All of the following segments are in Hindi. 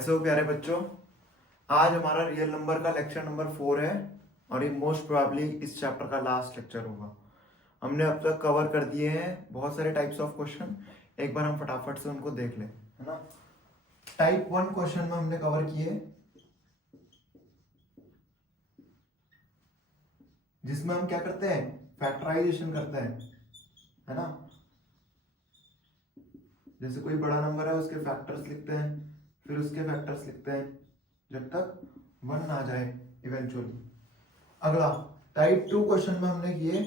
कैसे हो प्यारे बच्चों। आज हमारा रियल नंबर का लेक्चर नंबर 4 है और ये मोस्ट प्रोबेबली इस चैप्टर का लास्ट लेक्चर होगा। हमने अब तक कवर कर दिए हैं बहुत सारे टाइप्स ऑफ क्वेश्चन। एक बार हम फटाफट से उनको देख लें, है ना। टाइप 1 क्वेश्चन में हमने कवर किए जिसमें हम क्या करते हैं, फैक्टराइजेशन करते हैं, है ना। जैसे कोई बड़ा नंबर है उसके फैक्टर्स लिखते हैं, फिर उसके फैक्टर्स लिखते हैं जब तक 1 ना जाए इवेंचुअली। अगला टाइप 2 क्वेश्चन में हमने किए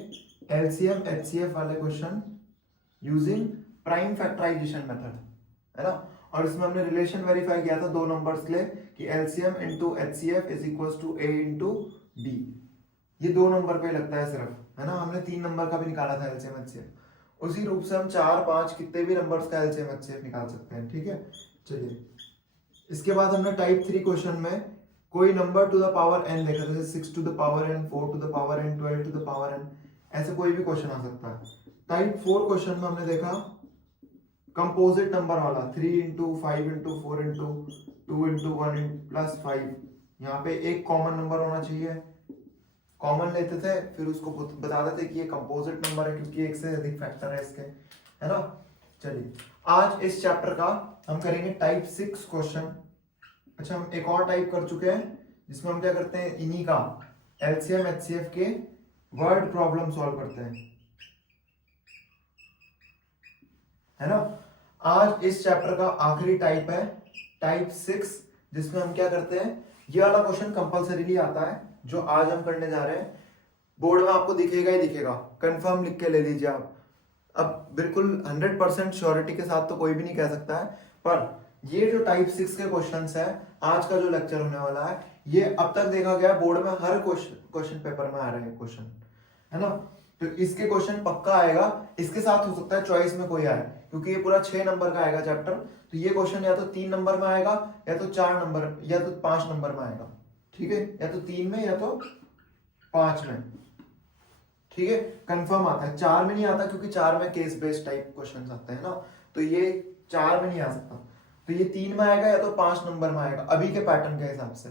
एलसीएम एचसीएफ वाले question using prime factorisation method, है ना। और इसमें हमने रिलेशन वेरीफाई किया था दो नंबर्स के लिए कि LCM into HCF is equal to A into B. ये दो नंबर पे लगता है सिर्फ, है ना। हमने 3 नंबर का भी निकाला था एलसीएम एचसीएफ। उसी रूप से हम 4 5 कितने भी नंबर्स का एलसीएम एचसीएफ निकाल सकते हैं, ठीक है। चलिए, इसके बाद हमने टाइप 3 क्वेश्चन में कोई number to the power n देखा, जैसे 6 to the power n, 4 to the power n, 12 to the power n, ऐसे कोई भी क्वेश्चन आ सकता है। टाइप 4 क्वेश्चन में हमने देखा कंपोजिट नंबर वाला 3 into 5 into 4 into 2 into 1 plus 5। यहाँ पे एक कॉमन नंबर होना चाहिए, कॉमन लेते थे, फिर उसको बताते थे कि ये कंपोजिट नंबर है क्योंकि एक से अधिक फैक्टर है इसके, है ना। चलिए, आज इस चैप्टर का हम करेंगे टाइप 6 क्वेश्चन। अच्छा, हम एक और टाइप कर चुके हैं जिसमें हम क्या करते हैं, इन्हीं का एलसीएम एचसीएफ के वर्ड प्रॉब्लम सॉल्व करते हैं, है ना। आज इस चैप्टर का आखिरी टाइप है टाइप 6, जिसमें हम क्या करते हैं, ये वाला क्वेश्चन कंपल्सरीली आता है जो आज हम करने जा रहे हैं। बोर्ड में आपको दिखेगा ही दिखेगा, कंफर्म लिख के ले लीजिए आप। अब बिल्कुल 100% श्योरिटी के साथ तो कोई भी नहीं कह सकता है, पर ये जो टाइप 6 के क्वेश्चंस है, आज का जो लेक्चर होने वाला है, ये अब तक देखा गया बोर्ड में हर क्वेश्चन पेपर में आ रहे हैं क्वेश्चन, है ना। तो इसके क्वेश्चन पक्का आएगा। इसके साथ हो सकता है चॉइस में कोई आए, क्योंकि ये पूरा 6 नंबर का आएगा चैप्टर। तो ये क्वेश्चन या तो 3 नंबर में आएगा, या तो 4 नंबर, या तो 5 नंबर में आएगा, ठीक है। या तो 3 में या तो 5 में, ठीक है। कंफर्म आता है। 4 में नहीं आता क्योंकि 4 में केस बेस्ड टाइप क्वेश्चंस आते हैं ना, तो ये 4 में नहीं आ सकता। तो ये 3 में आएगा या तो 5 नंबर में आएगा अभी के पैटर्न के हिसाब से,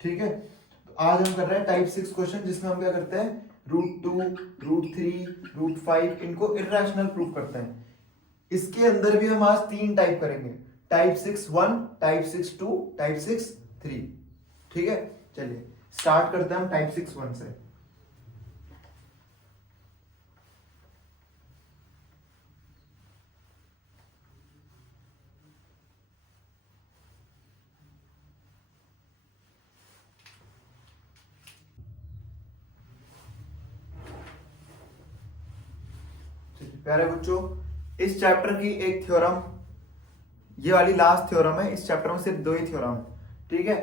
ठीक है। तो आज हम कर रहे हैं टाइप 6 क्वेश्चन, जिसमें हम क्या करते हैं, √2, √3, √5 इनको इर्रेशनल प्रूफ करते हैं। इसके अंदर भी हम आज 3 टाइप करेंगे, टाइप 6 1, टाइप 6 2, टाइप 6 3, ठीक है। चलिए स्टार्ट करते हैं हम टाइप 6 1 से। प्यारे बच्चों, इस चैप्टर की एक थ्योरम, ये वाली लास्ट थ्योरम है। इस चैप्टर में सिर्फ 2 ही थ्योरम है, ठीक है।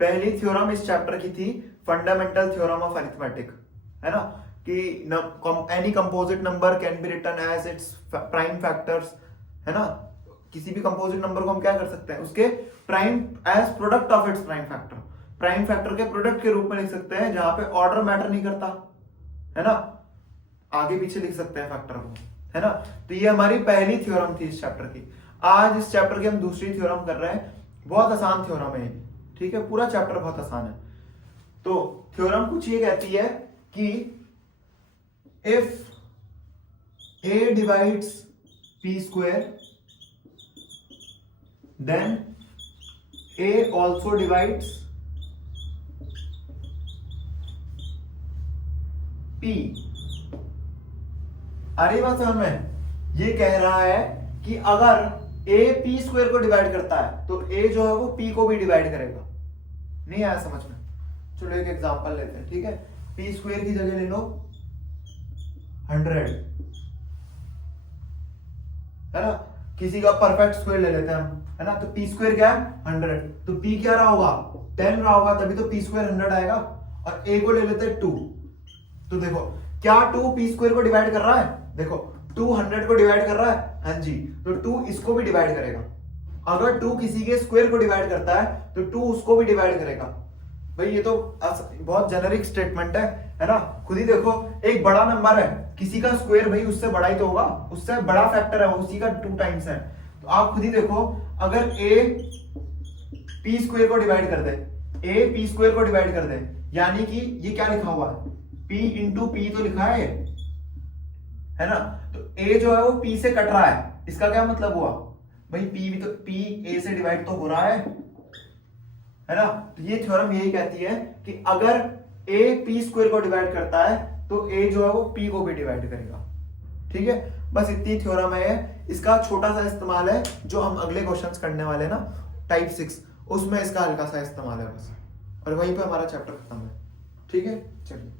पहली थ्योरम इस चैप्टर की थी फंडामेंटल थ्योरम ऑफ अरिथमेटिक, है ना, कि any composite number can be written as its prime factors, है ना। किसी भी कंपोजिट नंबर को हम क्या कर सकते हैं, उसके prime as product of its prime factor, prime factor के प्रोडक्ट के रूप में लिख सकते हैं, जहां पे ऑर्डर मैटर नहीं करता, है ना। आगे पीछे लिख सकते हैं फैक्टर को, है ना। तो ये हमारी पहली थ्योरम थी इस चैप्टर की। आज इस चैप्टर की हम दूसरी थ्योरम कर रहे हैं। बहुत आसान थ्योरम है, ठीक है। पूरा चैप्टर बहुत आसान है। तो थ्योरम कुछ ये कहती है कि if a divides p square then a also divides p। अरे बात समझ में, ये कह रहा है कि अगर a p स्क्वायर को डिवाइड करता है तो a जो है वो p को भी डिवाइड करेगा। नहीं आया समझ में? चलो एक एग्जांपल लेते हैं, ठीक है। p स्क्वायर की जगह ले लो 100, है ना। किसी का परफेक्ट स्क्वायर ले लेते हैं हम, है ना। तो p स्क्वायर क्या है 100, तो p क्या रहा होगा 10 रहा होगा, तभी तो p स्क्वायर 100 आएगा। और a को ले लेते हैं 2, तो देखो क्या 2 p स्क्वायर को डिवाइड कर रहा है, देखो 2 100 को डिवाइड कर रहा है, हाँ जी, तो 2 इसको भी डिवाइड करेगा। अगर 2 किसी के स्क्वायर को डिवाइड करता है तो 2 उसको भी डिवाइड करेगा। भाई ये तो बहुत जेनरिक स्टेटमेंट है ना। खुद ही देखो, एक बड़ा नंबर है, किसी का स्क्वायर भाई उससे बड़ा ही तो होगा, उससे बड़ा फैक्टर है, उसी का 2 टाइम्स है। तो आप खुद ही देखो, अगर a पी स्क्वायर को डिवाइड कर दे, ए पी स्क्वायर को डिवाइड कर दे, यानी कि ये क्या लिखा हुआ है, पी इंटू पी तो लिखा है ना, तो ए जो है वो पी से कट रहा है, इसका क्या मतलब हुआ भाई, पी भी तो पी ए से डिवाइड तो हो रहा है ना। तो ये थ्योरम यही कहती है कि अगर ए पी स्क्वायर को डिवाइड करता है तो ए जो है वो पी को भी डिवाइड करेगा। ठीक है, बस इतनी थ्योरम है। इसका छोटा सा इस्तेमाल है जो हम अगले क्वेश्चंस करने वाले ना टाइप 6, उसमें इसका हल्का सा इस्तेमाल है बस, और वहीं पे हमारा चैप्टर खत्म है। ठीक है, चलिए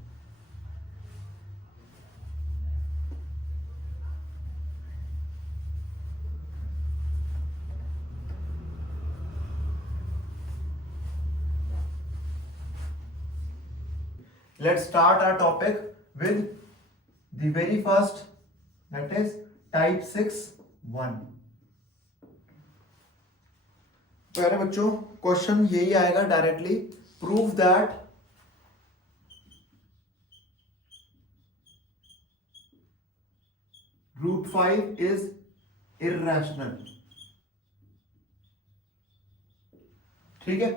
let's start our topic with the very first, that is type 6(1). प्यारे बच्चों, क्वेश्चन यही आएगा directly, prove that √5 is irrational. ठीक है,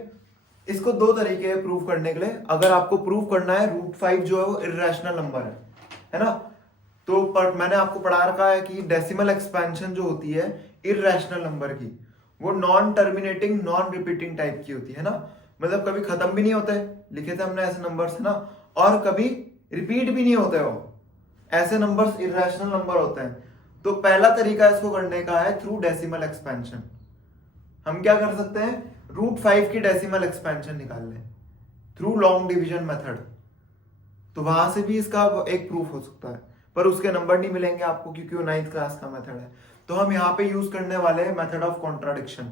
इसको दो तरीके हैं प्रूव करने के लिए। अगर आपको प्रूव करना है √5 जो है वो इर्रेशनल नंबर है ना, तो मैंने आपको पढ़ा रखा है कि डेसिमल एक्सपेंशन जो होती है इर्रेशनल नंबर की, वो non terminating non repeating type की होती है ना, मतलब कभी खत्म भी नहीं होते, लिखे थे हमने ऐसे नंबर्स है ना, और कभी रिपीट भी नहीं होते हो, ऐसे नंबर्स इर्रेशनल नंबर होते हैं। तो पहला तरीका इसको करने का है थ्रू डेसिमल एक्सपेंशन। हम क्या कर सकते हैं, √5 की डेसिमल एक्सपेंशन निकाल लें थ्रू लॉन्ग डिवीजन मेथड, तो वहां से भी इसका एक प्रूफ हो सकता है, पर उसके नंबर नहीं मिलेंगे आपको क्योंकि वो 9th क्लास का मेथड है। तो हम यहाँ पे यूज करने वाले हैं मेथड ऑफ कॉन्ट्राडिक्शन।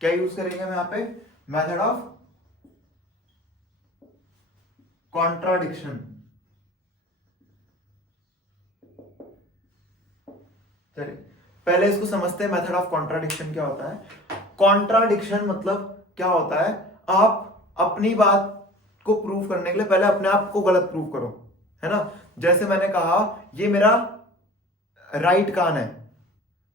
क्या यूज करेंगे हम यहाँ पे, मेथड ऑफ कॉन्ट्राडिक्शन। चलिए पहले इसको समझते हैं, मेथड ऑफ कॉन्ट्राडिक्शन क्या होता है। कॉन्ट्राडिक्शन मतलब क्या होता है, आप अपनी बात को प्रूव करने के लिए पहले अपने आप को गलत प्रूव करो, है ना। जैसे मैंने कहा ये मेरा राइट कान है,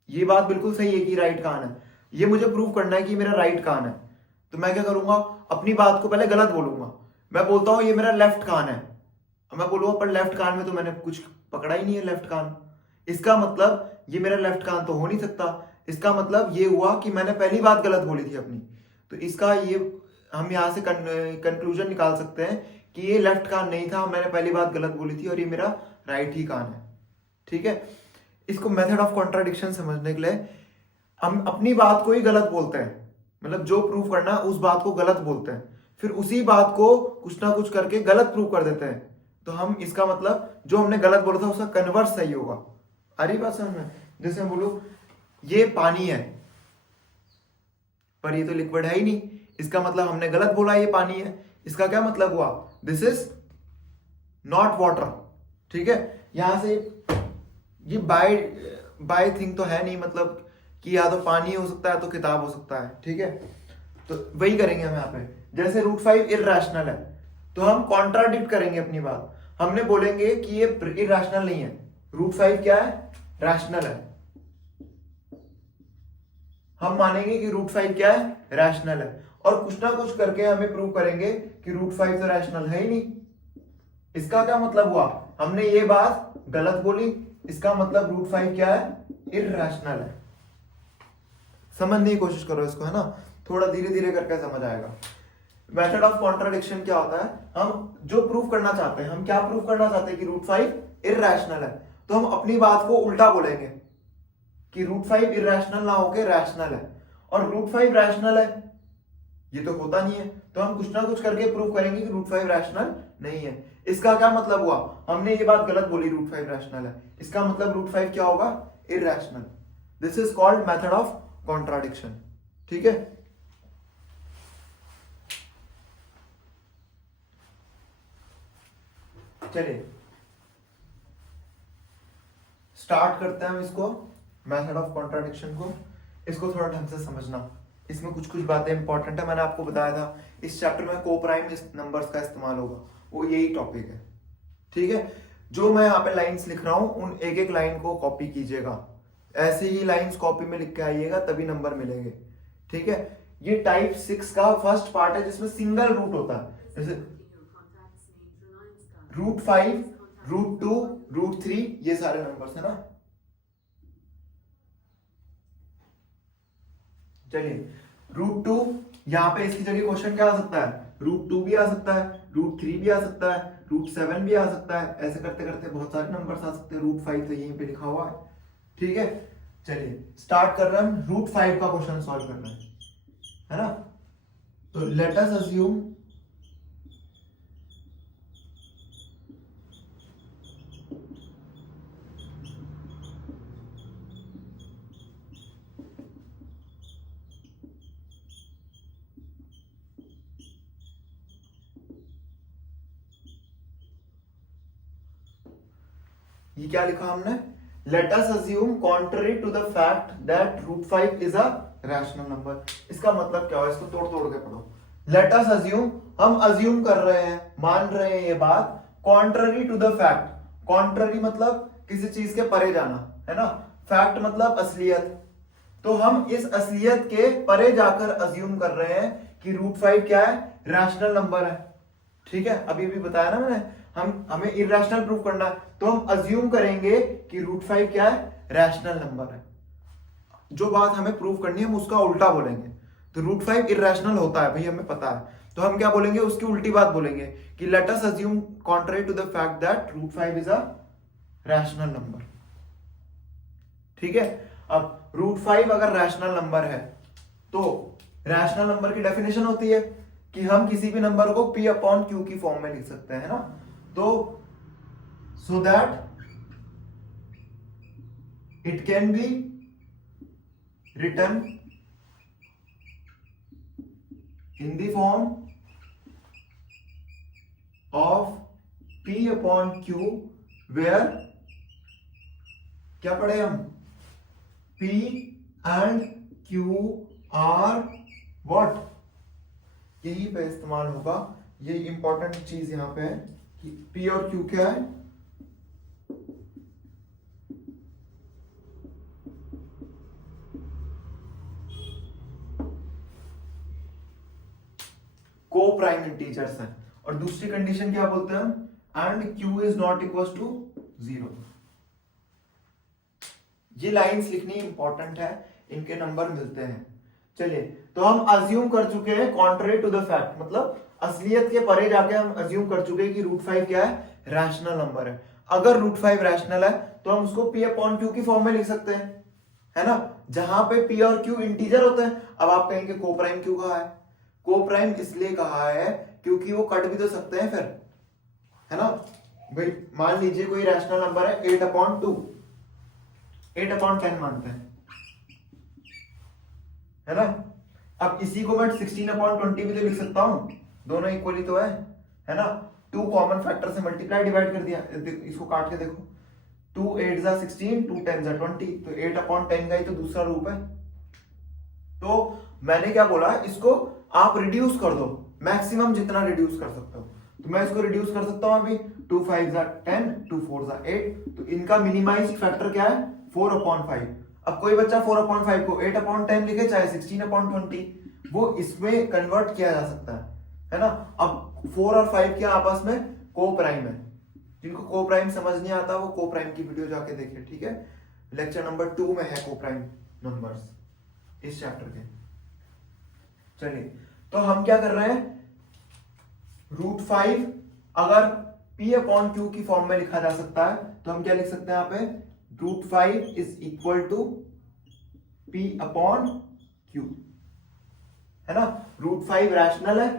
ये बात बिल्कुल सही है कि राइट कान है, ये मुझे प्रूव करना है कि मेरा राइट कान है, तो मैं क्या करूंगा, अपनी बात को पहले गलत बोलूंगा। मैं बोलता हूं ये मेरा लेफ्ट कान है, मैं बोलूंगा पर लेफ्ट कान में तो मैंने कुछ पकड़ा ही नहीं है लेफ्ट कान, इसका मतलब ये मेरा लेफ्ट कान तो हो नहीं सकता, इसका मतलब ये हुआ कि मैंने पहली बात गलत बोली थी अपनी। तो इसका ये हम यहाँ से कंक्लूजन निकाल सकते हैं कि ये लेफ्ट कान नहीं था, मैंने पहली बात गलत बोली थी, और ये मेरा राइट ही कान है। ठीक है, इसको मेथड ऑफ कॉन्ट्राडिक्शन समझने के लिए हम अपनी बात को ही गलत बोलते हैं, मतलब जो प्रूव करना है उस बात को गलत बोलते हैं, फिर उसी बात को कुछ ना कुछ करके गलत प्रूव कर देते हैं। तो हम इसका मतलब जो हमने गलत बोला था उसका कन्वर्स सही होगा। आ रही बात समझ में, जैसे हम बोलो ये पानी है, पर ये तो लिक्विड है ही नहीं, इसका मतलब हमने गलत बोला ये पानी है, इसका क्या मतलब हुआ, दिस इज नॉट वाटर। ठीक है, यहां से ये बाय थिंग तो है नहीं, मतलब कि या तो पानी हो सकता है तो किताब हो सकता है। ठीक है, तो वही करेंगे हम यहाँ पे। जैसे √5 इर्रेशनल है तो हम कॉन्ट्राडिक्ट करेंगे अपनी बात, हमने बोलेंगे कि ये इर्रेशनल नहीं है, √5 क्या है, रैशनल है। हम मानेंगे कि √5 क्या है, रैशनल है, और कुछ ना कुछ करके हमें प्रूव करेंगे कि √5 तो रैशनल है ही नहीं। इसका क्या मतलब हुआ, हमने ये बात गलत बोली, इसका मतलब √5 क्या है, इर्रेशनल है। समझने की कोशिश करो इसको, है ना, थोड़ा धीरे धीरे करके समझ आएगा। मेथड ऑफ कॉन्ट्राडिक्शन क्या होता है, हम जो प्रूव करना चाहते हैं, हम क्या प्रूव करना चाहते हैं कि √5 इर्रेशनल है, तो हम अपनी बात को उल्टा बोलेंगे कि √5 इर्रेशनल ना होके रैशनल है, और √5 रैशनल है ये तो होता नहीं है, तो हम कुछ ना कुछ करके प्रूव करेंगे कि √5 रैशनल नहीं है। इसका क्या मतलब हुआ, हमने ये बात गलत बोली √5 रैशनल है, इसका मतलब √5 क्या होगा, irrational. This is called method of contradiction. ठीक है, चलिए स्टार्ट करते हैं हम इसको, मेथड ऑफ कॉन्ट्राडिक्शन को। इसको थोड़ा ढंग से समझना, इसमें कुछ कुछ बातें इंपॉर्टेंट है। मैंने आपको बताया था इस चैप्टर में कोप्राइम नंबर्स का इस्तेमाल होगा, वो यही टॉपिक है। ठीक है, जो मैं यहाँ पे लाइंस लिख रहा हूं उन एक एक लाइन को कॉपी कीजिएगा, ऐसे ही लाइंस कॉपी में लिख के आइएगा तभी नंबर मिलेंगे। ठीक है, ये टाइप 6 का फर्स्ट पार्ट है जिसमें सिंगल रूट होता है, जैसे √5, √2, √3 ये सारे नंबर्स है ना। चलिए √2 यहाँ पे इसकी जगह क्वेश्चन क्या आ सकता है, √2 भी आ सकता है, √3 भी आ सकता है, √7 भी आ सकता है, ऐसे करते करते बहुत सारे नंबर्स आ सकते हैं। √5 तो यहीं पे लिखा हुआ है, ठीक है। चलिए स्टार्ट कर रहे हैं, √5 का क्वेश्चन सॉल्व करना है ना। तो लेट अस अज्यूम ये क्या लिखा हमने, let us assume contrary to the fact that √5 is a rational number. इसका मतलब क्या है, इसको तोड़ तोड़ के पढ़ो। लेट अस अज्यूम, हम अज्यूम कर रहे हैं, मान रहे हैं ये बात, contrary to the fact, contrary मतलब किसी चीज के परे जाना है ना, फैक्ट मतलब असलियत। तो हम इस असलियत के परे जाकर अज्यूम कर रहे हैं कि √5 क्या है, रैशनल नंबर है, ठीक है। अभी भी बताया ना मैंने, हमें इरैशनल प्रूव करना है, तो हम अज्यूम करेंगे कि √5 क्या है, रैशनल नंबर है। जो बात हमें प्रूव करनी है हम उसका उल्टा बोलेंगे। तो √5 इरैशनल होता है भाई, हमें पता है, तो हम क्या बोलेंगे, उसकी उल्टी बात बोलेंगे कि let us assume contrary to the fact that √5 is a rational number, ठीक है। अब √5 अगर रैशनल नंबर है तो रैशनल नंबर की डेफिनेशन होती है कि हम किसी भी नंबर को P/Q की फॉर्म में लिख सकते हैं ना। तो so that it can be written in the form of P/Q where, क्या पढ़े हम, P and Q are what, यही पे इस्तेमाल होगा। ये इंपॉर्टेंट चीज यहां पे है कि P और Q क्या है, को प्राइम इंटीजर्स है। और दूसरी कंडीशन क्या बोलते हैं हम, and Q is not equal to 0। ये लाइंस लिखनी इंपॉर्टेंट है, इनके नंबर मिलते हैं। चलिए तो हम अज्यूम कर चुके हैं कॉन्ट्ररी टू द फैक्ट, मतलब असलियत के परे जाके हम अज्यूम कर चुके हैं कि √5 क्या है, रैशनल नंबर है। अगर √5 रैशनल है तो हम उसको P/Q की फॉर्म में लिख सकते हैं, है ना, जहां पे P और Q इंटीजर होते हैं। अब आप कहेंगे को प्राइम क्यों कहा है, को प्राइम इसलिए कहा है क्योंकि वो कट भी तो सकते हैं फिर, है ना भाई। मान लीजिए कोई रैशनल नंबर है 8/2, 8/10 मानते हैं, है ना। अब इसी को मैं 16/20 भी तो लिख सकता हूं, दोनों इक्वली तो है ना। 2 कॉमन फैक्टर से मल्टीप्लाई डिवाइड कर दिया, इसको काट के देखो, 2 8 जा 16, 2 10 जा 20, तो 8/10 का ही तो दूसरा रूप है। तो मैंने क्या बोला, इसको आप रिड्यूस कर दो, मैक्सिमम जितना रिड्यूस कर सकते हो। तो मैं इसको रिड्यूस कर सकता हूं अभी, 2 5 जा 10, 2 4 जा 8, तो इनका मिनिमाइज्ड फैक्टर क्या है, 4/5। अब कोई बच्चा 4/5 को 8/10 लिखे, चाहे 16/20, वो इसमें कन्वर्ट किया जा सकता है ना। अब 4 और 5 क्या आपस में को प्राइम है, जिनको को प्राइम समझ नहीं आता वो को प्राइम की वीडियो जाके देखें, ठीक है। लेक्चर नंबर 2 में है को प्राइम नंबर्स इस चैप्टर के। चलिए तो हम क्या कर रहे हैं, √5 अगर P/Q की फॉर्म में लिखा जा सकता है तो हम क्या लिख सकते हैं यहाँ पे, √5 इज इक्वल टू P/Q, है ना। √5 रैशनल है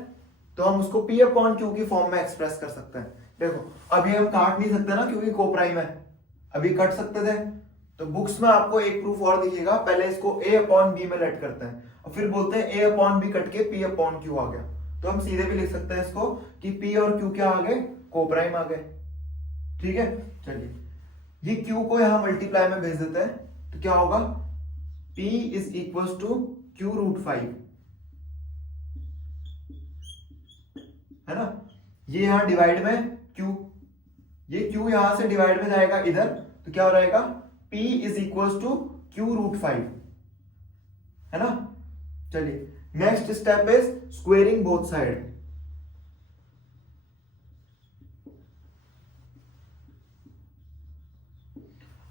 तो हम उसको P/Q की फॉर्म में एक्सप्रेस कर सकते हैं। देखो अभी हम काट नहीं सकते ना क्योंकि को प्राइम है, अभी कट सकते थे। तो बुक्स में आपको एक प्रूफ और दिखेगा, पहले इसको A/B में लेट करते हैं और फिर बोलते हैं A/B कट के P/Q आ गया। तो हम सीधे भी लिख सकते हैं इसको कि P और Q क्या आ गए, को प्राइम आ गए, ठीक है। चलिए ये Q को यहां मल्टीप्लाई में भेज देते हैं, तो क्या होगा, P is equal to Q√5, है ना। ये यहां डिवाइड में Q, ये Q यहां से डिवाइड में जाएगा इधर, तो क्या हो जाएगा, P is equal to Q√5, है ना। चलिए next step is squaring both side.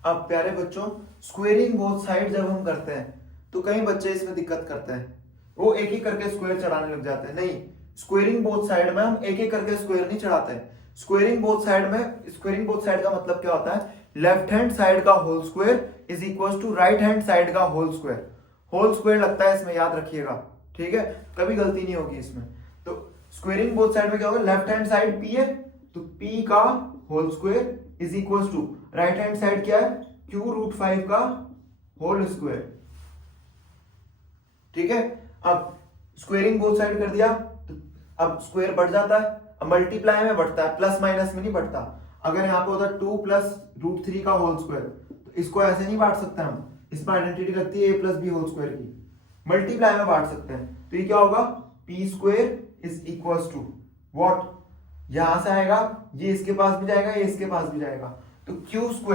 अब प्यारे बच्चों, स्क्वेयरिंग बोथ साइड जब हम करते हैं तो कई बच्चे इसमें दिक्कत करते हैं, वो एक एक करके स्क्वायर चढ़ाने लग जाते हैं। नहीं, स्क्वेयरिंग बोथ साइड में हम एक एक करके स्क्वायर नहीं चढ़ाते हैं। स्क्वेयरिंग बोथ साइड में, स्क्वेयरिंग बोथ साइड का मतलब क्या होता है, लेफ्ट हैंड साइड का whole square is equal to right hand side का होल स्क्वायर। होल स्क्वायर लगता है इसमें, याद रखिएगा, ठीक है, कभी गलती नहीं होगी इसमें। तो स्क्वेयरिंग बोथ साइड में क्या होगा, लेफ्ट हैंड साइड p है तो p का whole square is equal to right hand side क्या है, q√5 का होल स्क्वायर। ठीक है, अब स्क्वेयरिंग बोथ साइड कर दिया तो अब स्क्वायर बढ़ जाता है, अब मल्टीप्लाई में बढ़ता है, प्लस माइनस में नहीं बढ़ता। अगर यहाँ पे होता 2 + √3 का होल स्क्वायर तो इसको ऐसे नहीं बांट सकते हम, इसमें आइडेंटिटी लगती है a + b होल स्क्वायर की, मल्टीप्लाई में बांट सकते हैं। तो ये क्या होगा, p² is equal to what, यहां से आएगा, ये इसके पास भी जाएगा, ये इसके पास भी जाएगा, तो q²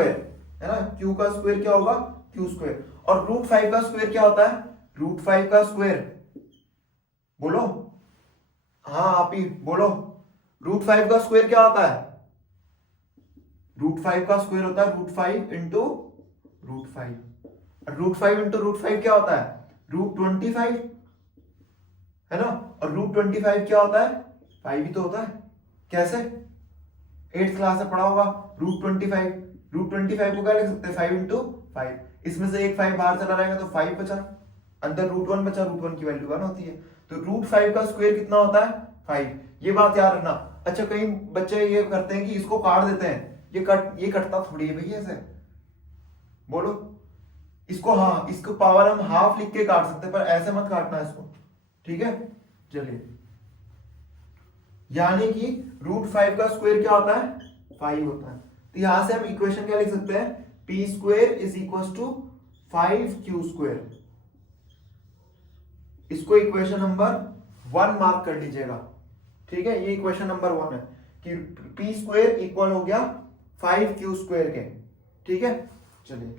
है ना, q का स्क्वायर क्या होगा, q²। और √5 का स्क्वायर क्या होता है, √5 का स्क्वायर, बोलो, हाँ आप ही बोलो, √5 का स्क्वायर क्या होता है, √5 का स्क्वायर होता है √5 इंटू √5, √5 इंटू √5 क्या होता है, √25 है ना, और √25 क्या होता है, 5 ही तो होता है। कैसे, 8th क्लास से पढ़ा होगा, √25 को क्या लिख सकते हैं, 5 इंटू 5, इसमें से एक 5 बाहर चला रहेगा तो 5 बचा, अंदर √1 बचा, √1 की वैल्यू 1 होती है, तो √5 का स्क्वायर कितना होता है, 5। ये बात याद रखना। अच्छा, कई बच्चे ये करते हैं कि इसको काट देते हैं, ये कटता थोड़ी है भैया ऐसे, बोलो, इसको, हाँ इसको पावर हम हाफ लिख के काट सकते हैं, पर ऐसे मत काटना इसको, ठीक है। चलिए, यानी कि √5 का स्क्वायर क्या होता है, 5 होता है। तो यहां से हम इक्वेशन क्या लिख सकते हैं, p² is equal to 5q²। इसको इक्वेशन नंबर 1 मार्क कर लीजिएगा, ठीक है, ये इक्वेशन नंबर 1 है कि p² इक्वल हो गया 5q² के, ठीक है। चलिए,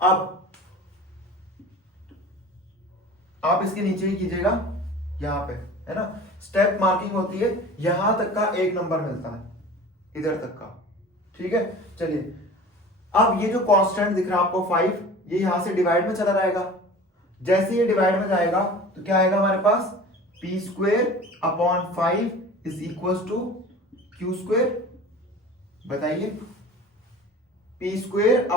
अब आप इसके नीचे ही कीजिएगा, यहां पे है ना, स्टेप मार्किंग होती है, यहां तक का 1 नंबर मिलता है, इधर तक का, ठीक है। चलिए, अब ये जो कांस्टेंट दिख रहा है आपको 5, ये यहां से डिवाइड में चला जाएगा, जैसे ये डिवाइड में जाएगा तो क्या आएगा हमारे पास, p² 5 is equal to q²। बताइए, p²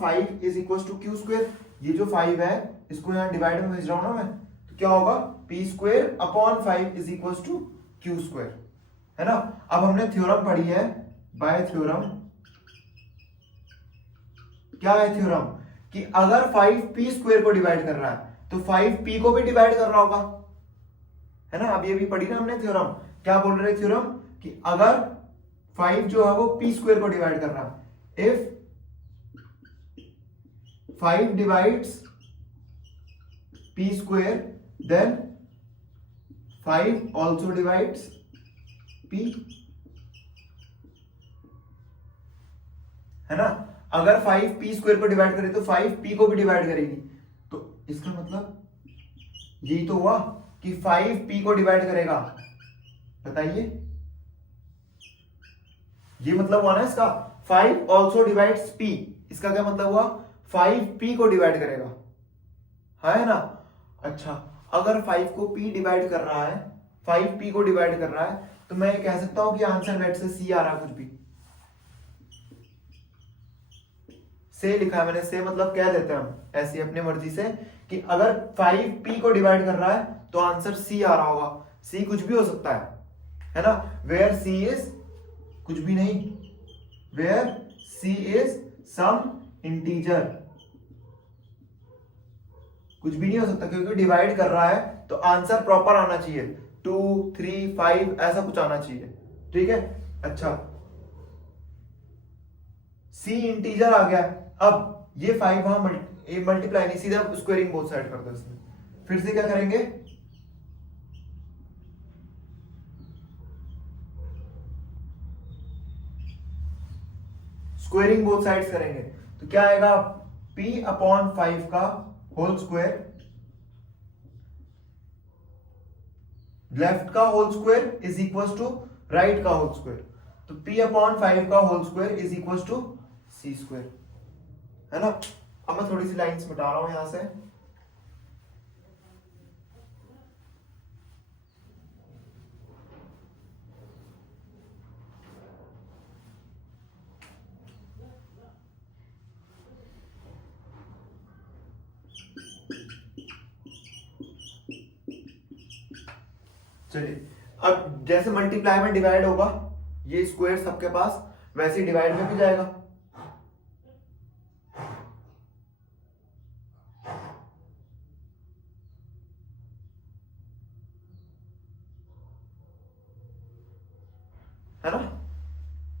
5 is equal to q²। ये जो 5 है इसको यहां डिवाइड में भेज रहा हूं ना मैं, तो क्या होगा, p² 5 is equal to q², है ना। अब हमने थ्योरम पढ़ी है, बाय थ्योरम, क्या है थ्योरम, कि अगर 5p² को डिवाइड कर रहा है तो 5p को भी डिवाइड कर रहा होगा, है ना। अब ये भी पढ़ी ना हमने थ्योरम, क्या बोल रहे थ्योरम, कि अगर 5 जो है वो p² को डिवाइड कर रहा है, if 5 divides p², then 5 also divides p, है ना। अगर 5 p² को डिवाइड करे तो 5 p को भी डिवाइड करेगी, तो इसका मतलब यही तो हुआ कि 5 p को डिवाइड करेगा। बताइए, ये मतलब हुआ ना इसका, 5 also divides p, इसका क्या मतलब हुआ, 5 p को डिवाइड करेगा, है ना। अच्छा, अगर 5 को p डिवाइड कर रहा है, 5p को डिवाइड कर रहा है, तो मैं ये कह सकता हूं कि आंसर लेट से c आ रहा, कुछ भी से लिखा है मैंने, से मतलब कह देते हैं हम ऐसी अपनी मर्जी से, कि अगर 5p को डिवाइड कर रहा है तो आंसर c आ रहा होगा। c कुछ भी हो सकता है ना, वेयर c इज कुछ भी नहीं, where c is some integer, कुछ भी नहीं हो सकता, क्योंकि डिवाइड कर रहा है तो आंसर प्रॉपर आना चाहिए, 2, 3, 5 ऐसा कुछ आना चाहिए, ठीक है। अच्छा, c इंटीजर आ गया, अब ये 5 वहां मल्टीप्लाई नहीं, सीधा स्क्वायरिंग बोथ साइड कर दो इसमें। फिर से क्या करेंगे, स्क्वायरिंग बोथ साइड्स करेंगे, तो क्या आएगा, p/5 का होल स्क्वायर लेफ्ट का whole square is equal to right का होल स्क्वायर, तो p अपॉन 5 का whole square is equal to c square, है ना। अब मैं थोड़ी सी लाइंस मिटा रहा हूं यहां से। चलिए, अब जैसे मल्टीप्लाई में डिवाइड होगा ये स्क्वायर सबके पास, वैसे ही डिवाइड में भी जाएगा। है ना,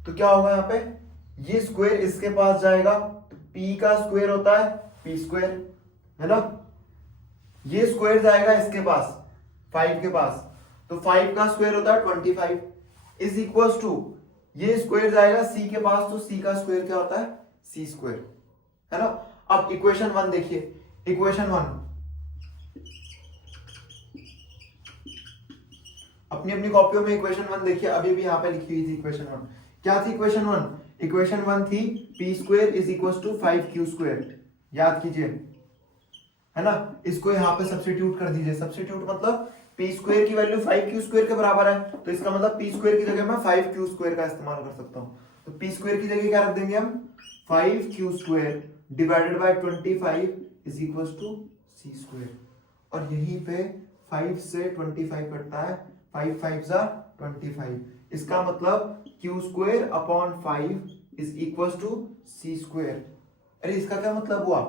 तो क्या होगा यहाँ पे, ये स्क्वायर इसके पास जाएगा तो p का स्क्वायर होता है p स्क्वायर, है ना। ये स्क्वायर जाएगा इसके पास 5 के पास, तो 5 का स्क्वायर होता है 25 इज इक्वल टू, ये स्क्वायर जाएगा c के पास, तो c का स्क्वायर क्या होता है c स्क्वायर, है ना। अब इक्वेशन 1 देखिए, इक्वेशन 1 अपनी अपनी कॉपियों में इक्वेशन 1 देखिए, अभी भी यहां पे लिखी हुई थी इक्वेशन 1। क्या थी इक्वेशन 1? इक्वेशन 1 थी p square is equal to 5q square, याद कीजिए, है ना। इसको यहां पे सब्स्टिट्यूट कर दीजिए, सब्स्टिट्यूट मतलब p स्क्वायर की वैल्यू 5q स्क्वायर के बराबर है, तो इसका मतलब p स्क्वायर की जगह मैं 5q स्क्वायर का इस्तेमाल कर सकता हूं। तो p स्क्वायर की जगह क्या रख देंगे हम, 5q square divided by 25 is equal to c square, और यहीं पे 5 से 25 कटता है, 5 5 जा 25, इसका मतलब q square upon 5 is equal to c square. अरे इसका क्या मतलब हुआ,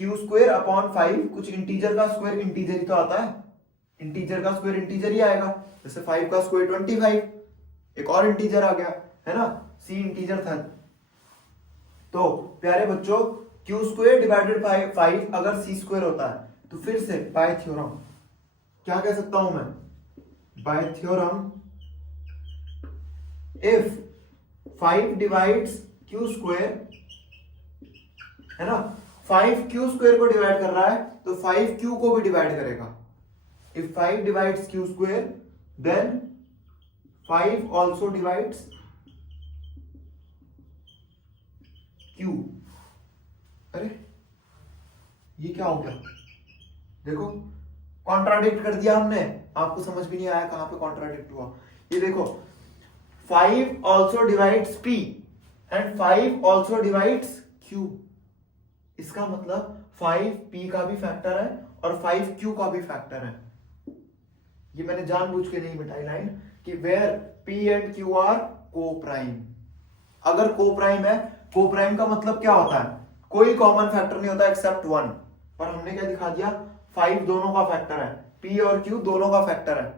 q स्क्वायर अपॉन 5, कुछ इंटीजर का स्क्वायर इंटीजर ही तो आता है, इंटीजर का स्क्वायर इंटीजर ही आएगा, जैसे 5 का स्क्वायर 25, एक और इंटीजर आ गया, है ना, c इंटीजर था। तो प्यारे बच्चों, q स्क्वायर डिवाइडेड बाय 5 अगर c स्क्वायर होता है, तो फिर से बाय थ्योरम क्या कह सकता हूं मैं, by theorem if 5 divides q square, है ना, 5 q square को डिवाइड कर रहा है तो 5 q को भी डिवाइड करेगा। if 5 divides q square then 5 also divides q। अरे ये क्या हो गया, देखो कॉन्ट्राडिक्ट कर दिया हमने, आपको समझ भी नहीं आया कहां पे कॉन्ट्राडिक्ट हुआ। ये देखो 5 also divides p and 5 also divides q, इसका मतलब 5 p का भी फैक्टर है और 5 q का भी फैक्टर है। ये मैंने जानबूझ के नहीं मिटाई लाइन कि where p and q are coprime. अगर को प्राइम है, को प्राइम का मतलब क्या होता है, कोई कॉमन फैक्टर नहीं होता एक्सेप्ट 1, पर हमने क्या दिखा दिया, 5 दोनों का फैक्टर है, p और q दोनों का फैक्टर है।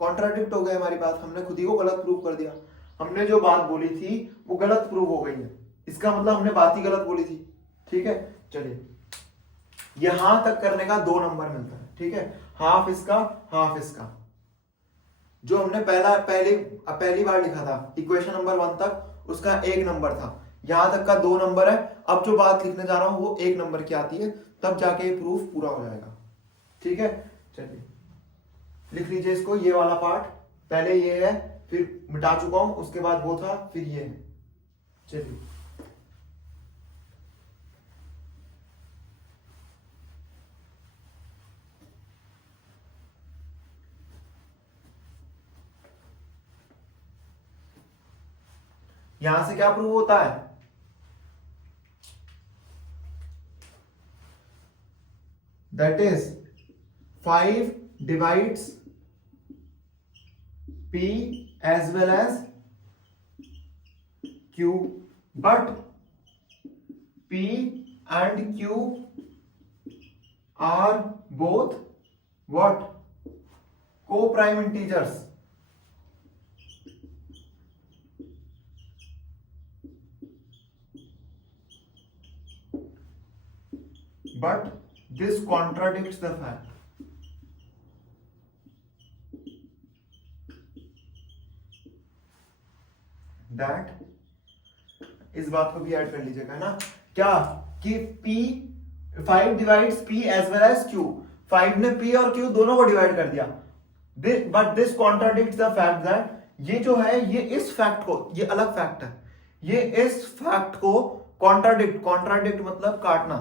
कॉन्ट्राडिक्ट हो गई हमारी बात, हमने खुद ही को गलत प्रूव कर दिया, हमने जो बात बोली थी वो गलत प्रूव हो गई है, इसका मतलब हमने बात ही गलत बोली थी। ठीक है, चलिए यहां तक करने का 2 नंबर मिलता है, ठीक है, हाफ इसका हाफ इसका। जो हमने पहली बार लिखा था इक्वेशन नंबर 1 तक, उसका 1 नंबर था, यहां तक का 2 नंबर है। अब जो बात लिखने जा रहा हूं वो 1 नंबर की आती है, तब जाके ये प्रूफ पूरा हो जाएगा। ठीक है, चलिए लिख लीजिए इसको, ये वाला पार्ट पहले ये है, फिर मिटा चुका हूं, उसके बाद वो था, फिर ये है। चलिए यहां से क्या प्रूव होता है, that is 5 divides p as well as q, but p and q are both what, co-prime integers, but this contradicts the fact that, इस बात को भी ऐड कर लीजिएगा, है ना, क्या कि p 5 divides p as well as q, 5 ने p और q दोनों को डिवाइड कर दिया, but this contradicts the fact that ये जो है ये इस फैक्ट को, ये अलग फैक्ट है, ये इस फैक्ट को कॉन्ट्राडिक्ट मतलब काटना,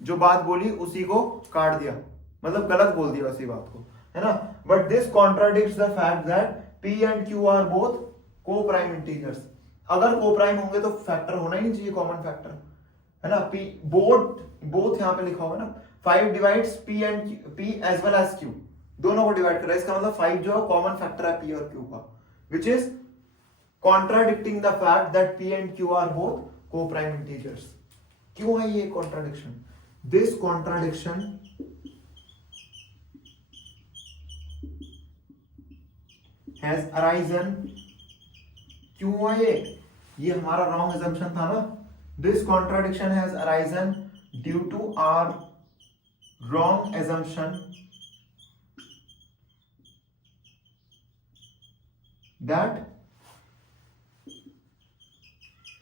जो बात बोली उसी को काट दिया, मतलब गलत बोल दिया उसी बात को, है ना। But this contradicts the fact that P and Q are both coprime integers. अगर को प्राइम होंगे तो फैक्टर होना ही नहीं चाहिए, कॉमन फैक्टर, है ना। P बोथ यहां पे लिखा होगा ना, 5 divides P and P as well as Q, दोनों को डिवाइड कर रहा है, इसका मतलब 5 जो है कॉमन फैक्टर है P और Q का, which is contradicting the fact that P and Q are both coprime integers. क्यों है ये contradiction? This contradiction has arisen, क्यों हुआ ये हमारा रॉन्ग assumption था ना। This contradiction has arisen due to our wrong assumption that,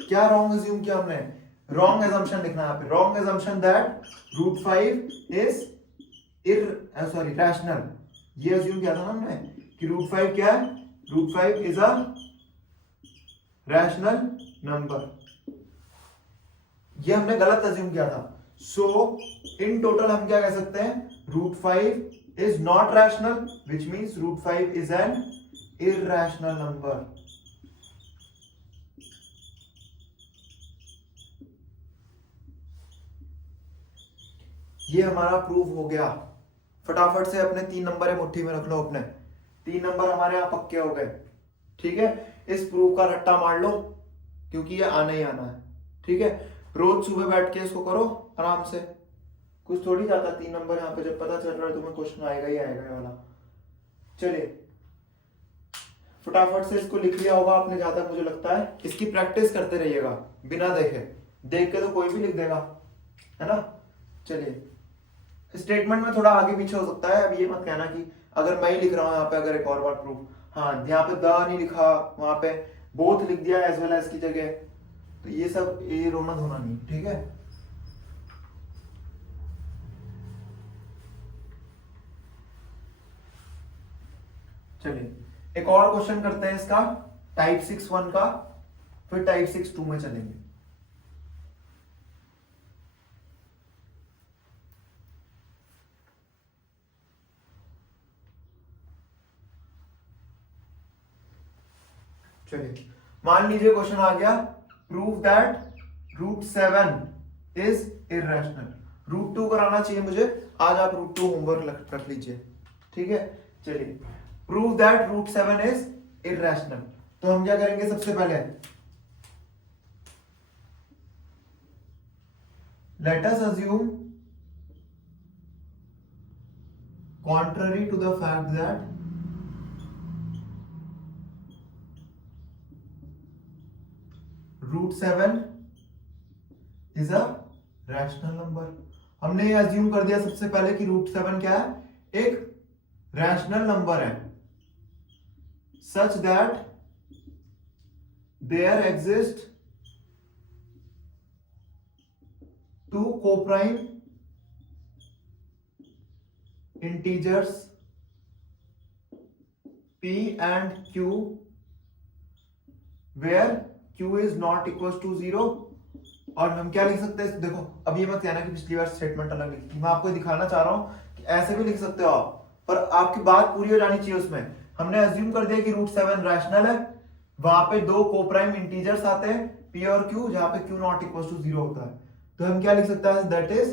क्या रॉन्ग अज्यूम किया हमने? रॉन्ग assumption लिखना है यहाँ पे, wrong assumption that √5 is rational. ये अज्यूम किया था ना हमने कि √5 क्या है, √5 इज अ रैशनल नंबर, ये हमने गलत अज्यूम किया था। सो इन टोटल हम क्या कह सकते हैं, √5 is not rational, which means √5 is an irrational number। ये हमारा प्रूव हो गया। फटाफट से अपने 3 नंबर है मुट्ठी में रख लो, अपने 3 नंबर हमारे यहां पक्के हो गए, ठीक है। इस प्रूफ का रट्टा मार लो क्योंकि ये आना ही आना है, ठीक है। रोज सुबह बैठ के इसको करो आराम से, कुछ थोड़ी जाता 3 नंबर यहाँ पे, जब पता चल रहा है तुम्हें क्वेश्चन आएगा ही आएगा ये वाला। चलिए फटाफट से इसको लिख लिया होगा आपने जहां तक मुझे लगता है, इसकी प्रैक्टिस करते रहिएगा बिना देखे, देख के तो कोई भी लिख देगा, है ना। चलिए स्टेटमेंट में थोड़ा आगे पीछे हो सकता है, अब ये मत कहना कि अगर मैं ही लिख रहा हूं यहाँ पे, अगर एक और बार प्रूफ, हाँ यहाँ पे द नहीं लिखा, वहां पे बोथ लिख दिया एज वेल एज की जगह, तो ये सब ये रोना धोना नहीं, ठीक है। चलिए एक और क्वेश्चन करते हैं इसका, टाइप 6(1) का, फिर टाइप 6(2) में चलेंगे। चलिए मान लीजिए क्वेश्चन आ गया, प्रूव दैट √7 इज इररेशनल। √2 कराना चाहिए मुझे आज, आप √2 होमवर्क रख लीजिए, ठीक है। चलिए प्रूव दैट √7 इज इररेशनल, तो हम क्या करेंगे, सबसे पहले late us assume contrary to the fact that √7 is a rational number। हमने ये अज्यूम कर दिया सबसे पहले कि √7 क्या है, एक रैशनल नंबर है, such that there exist 2 coprime integers P and Q where Q is not equals to 0। और हम क्या लिख सकते हैं, देखो अब ये मत कहना कि पिछली बार स्टेटमेंट अलग लिखी, मैं आपको दिखाना चाह रहा हूं कि ऐसे भी लिख सकते हो आप, पर आपकी बात पूरी हो जानी चाहिए उसमें। हमने अज्यूम कर दिया कि √7 रैशनल है, वहां पे 2 कोप्राइम इंटीजर्स आते हैं P और Q, जहां पे Q नॉट इक्वल टू 0 होता है, तो हम क्या लिख सकते हैं, that is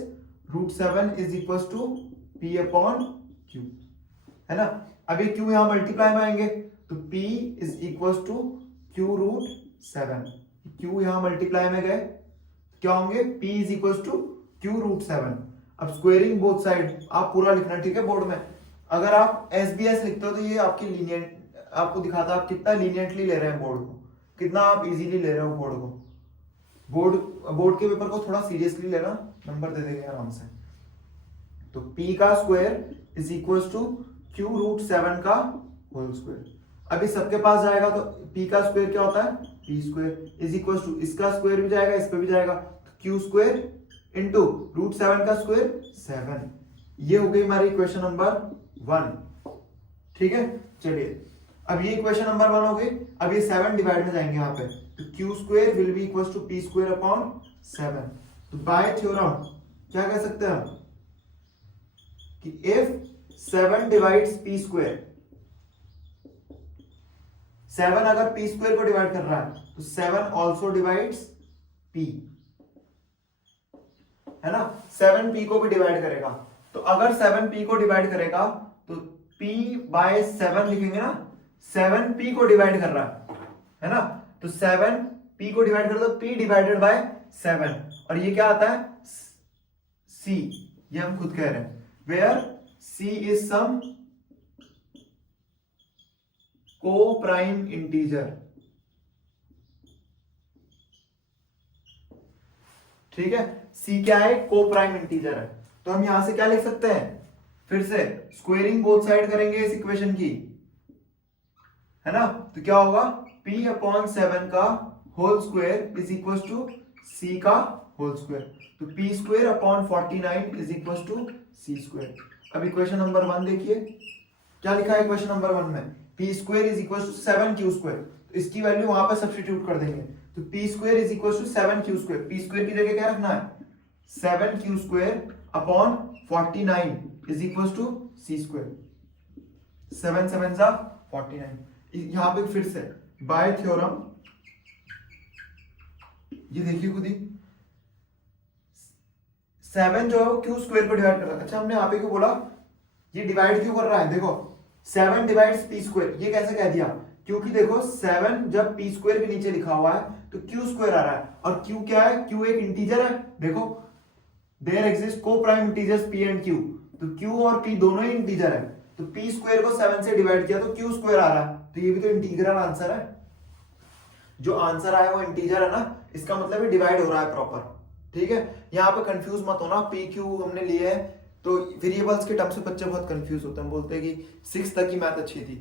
√7 is equal to P upon Q, है ना। अब ये Q यहां मल्टीप्लाई में आएंगे तो P is equal to Q √7, Q यहां मल्टीप्लाई में गए क्या होंगे, P is equal to Q √7। अब स्क्वेयरिंग बोथ साइड आप पूरा लिखना, ठीक है। बोर्ड में अगर आप SBS लिखते हो तो ये आपकी लीनियंट आपको दिखाता है आप कितना लीनियंटली ले रहे हैं बोर्ड को, कितना आप इजीली ले रहे हो बोर्ड को। बोर्ड के पेपर को थोड़ा सीरियसली लेना, नंबर दे देंगे आराम से। तो P का square is equal to Q √7 का होल स्क्वायर। अभी सबके पास जाएगा तो P का स्क्वायर क्या होता है, P square is equal to इसका स्क्वायर भी जाएगा, इस पे भी जाएगा, तो Q स्क्वायर इंटू √7 का स्क्वायर 7। ये हो गई हमारी क्वेश्चन नंबर 1। ठीक है, चलिए अब ये इक्वेशन नंबर 1 हो गई। अब ये 7 डिवाइड में जाएंगे यहाँ पे, तो Q square will be equal to P square upon 7। तो बाय थ्योरम क्या कह सकते हैं हम कि इफ 7 डिवाइड्स पी स्क्वायर, 7 अगर पी स्क्वायर को डिवाइड कर रहा है तो 7 ऑल्सो डिवाइड्स पी, है ना, 7 पी को भी डिवाइड करेगा। तो अगर 7 पी को डिवाइड करेगा तो p बाय 7 लिखेंगे ना, 7 p को डिवाइड कर रहा है ना, तो 7 p को डिवाइड कर दो, p डिवाइडेड बाय 7, और ये क्या आता है c, ये हम खुद कह रहे हैं, वेयर c इज सम को प्राइम इंटीजर। ठीक है, c क्या है, को प्राइम इंटीजर है। तो हम यहां से क्या लिख सकते हैं, फिर से स्क्वेयरिंग बोथ साइड करेंगे इस इक्वेशन की, है ना, तो क्या होगा p अपॉन 7 का whole square is equal to c का होल स्क्वायर, तो p square upon 49 is equal to c square. अब इक्वेशन नंबर 1 देखिए क्या लिखा है इक्वेशन नंबर 1 में, p square is equal to 7q square, तो इसकी वैल्यू वहां पर सब्स्टिट्यूट कर देंगे, तो p square is equal to 7q square, p square की जगह क्या रखना है 7q square upon 49 is equal to c square, 7 7 जा 49। यहां पे फिर से बाय थ्योरम, ये देखिए खुद ही 7 जो है वो q स्क्वायर को डिवाइड कर रहा है। अच्छा, हमने यहाँ पे क्यों बोला ये डिवाइड क्यों कर रहा है, देखो 7 डिवाइड्स p स्क्वायर, ये कैसे कह दिया, क्योंकि देखो 7 जब p स्क्वायर के नीचे लिखा हुआ है तो q स्क्वायर आ रहा है, और q क्या है, q एक इंटीजर है, देखो देयर एग्जिस्ट को prime integers p and q, तो q और p दोनों ही इंटीजर है, तो p स्क्वायर को 7 से डिवाइड किया तो q स्क्वायर आ रहा है, तो ये भी तो इंटीग्रल आंसर है, जो आंसर आया वो इंटीजर है ना, इसका मतलब ये डिवाइड हो रहा है प्रॉपर। ठीक है, यहाँ पे कंफ्यूज मत होना, p q हमने लिए है तो वेरिएबल्स के टर्म से बच्चे बहुत कंफ्यूज होते हैं, बोलते हैं कि 6 तक ही मैथ अच्छी थी,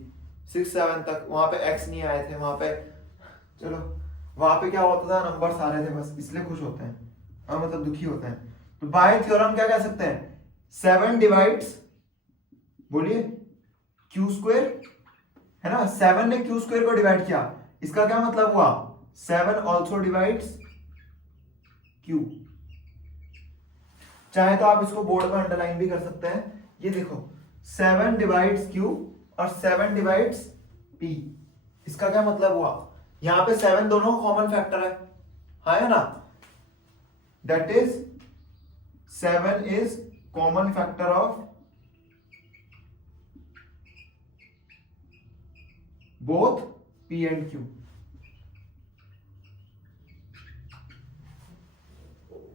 6 7 तक वहां पे x नहीं आए थे, वहां पे चलो वहां पे क्या होता था, नंबर्स आ रहे थे बस, इसलिए खुश होते हैं और मतलब दुखी होते हैं। तो बाय थ्योरम क्या कह सकते हैं, 7 डिवाइड्स, बोलिए q स्क्वायर, है ना, 7 ने q स्क्वायर को डिवाइड किया, इसका क्या मतलब हुआ 7 ऑल्सो डिवाइड्स q। चाहे तो आप इसको बोर्ड पर अंडरलाइन भी कर सकते हैं, ये देखो 7 डिवाइड्स q और 7 डिवाइड्स p, इसका क्या मतलब हुआ, यहां पे 7 दोनों कॉमन फैक्टर है, हाँ है ना, that is 7 is common factor of both p and q,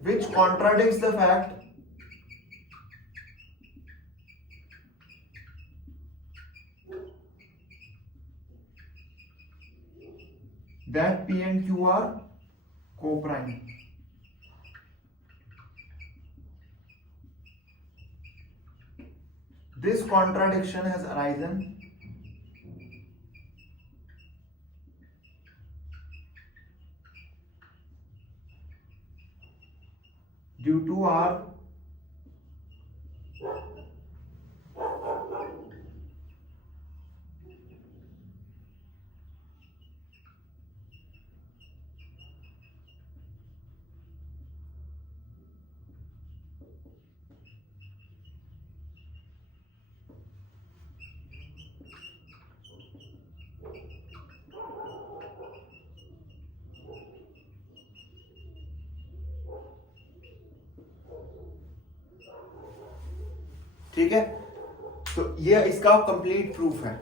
which contradicts the fact that p and q are co-prime. This contradiction has arisen due to our ठीक है, तो ये इसका कंप्लीट प्रूफ है।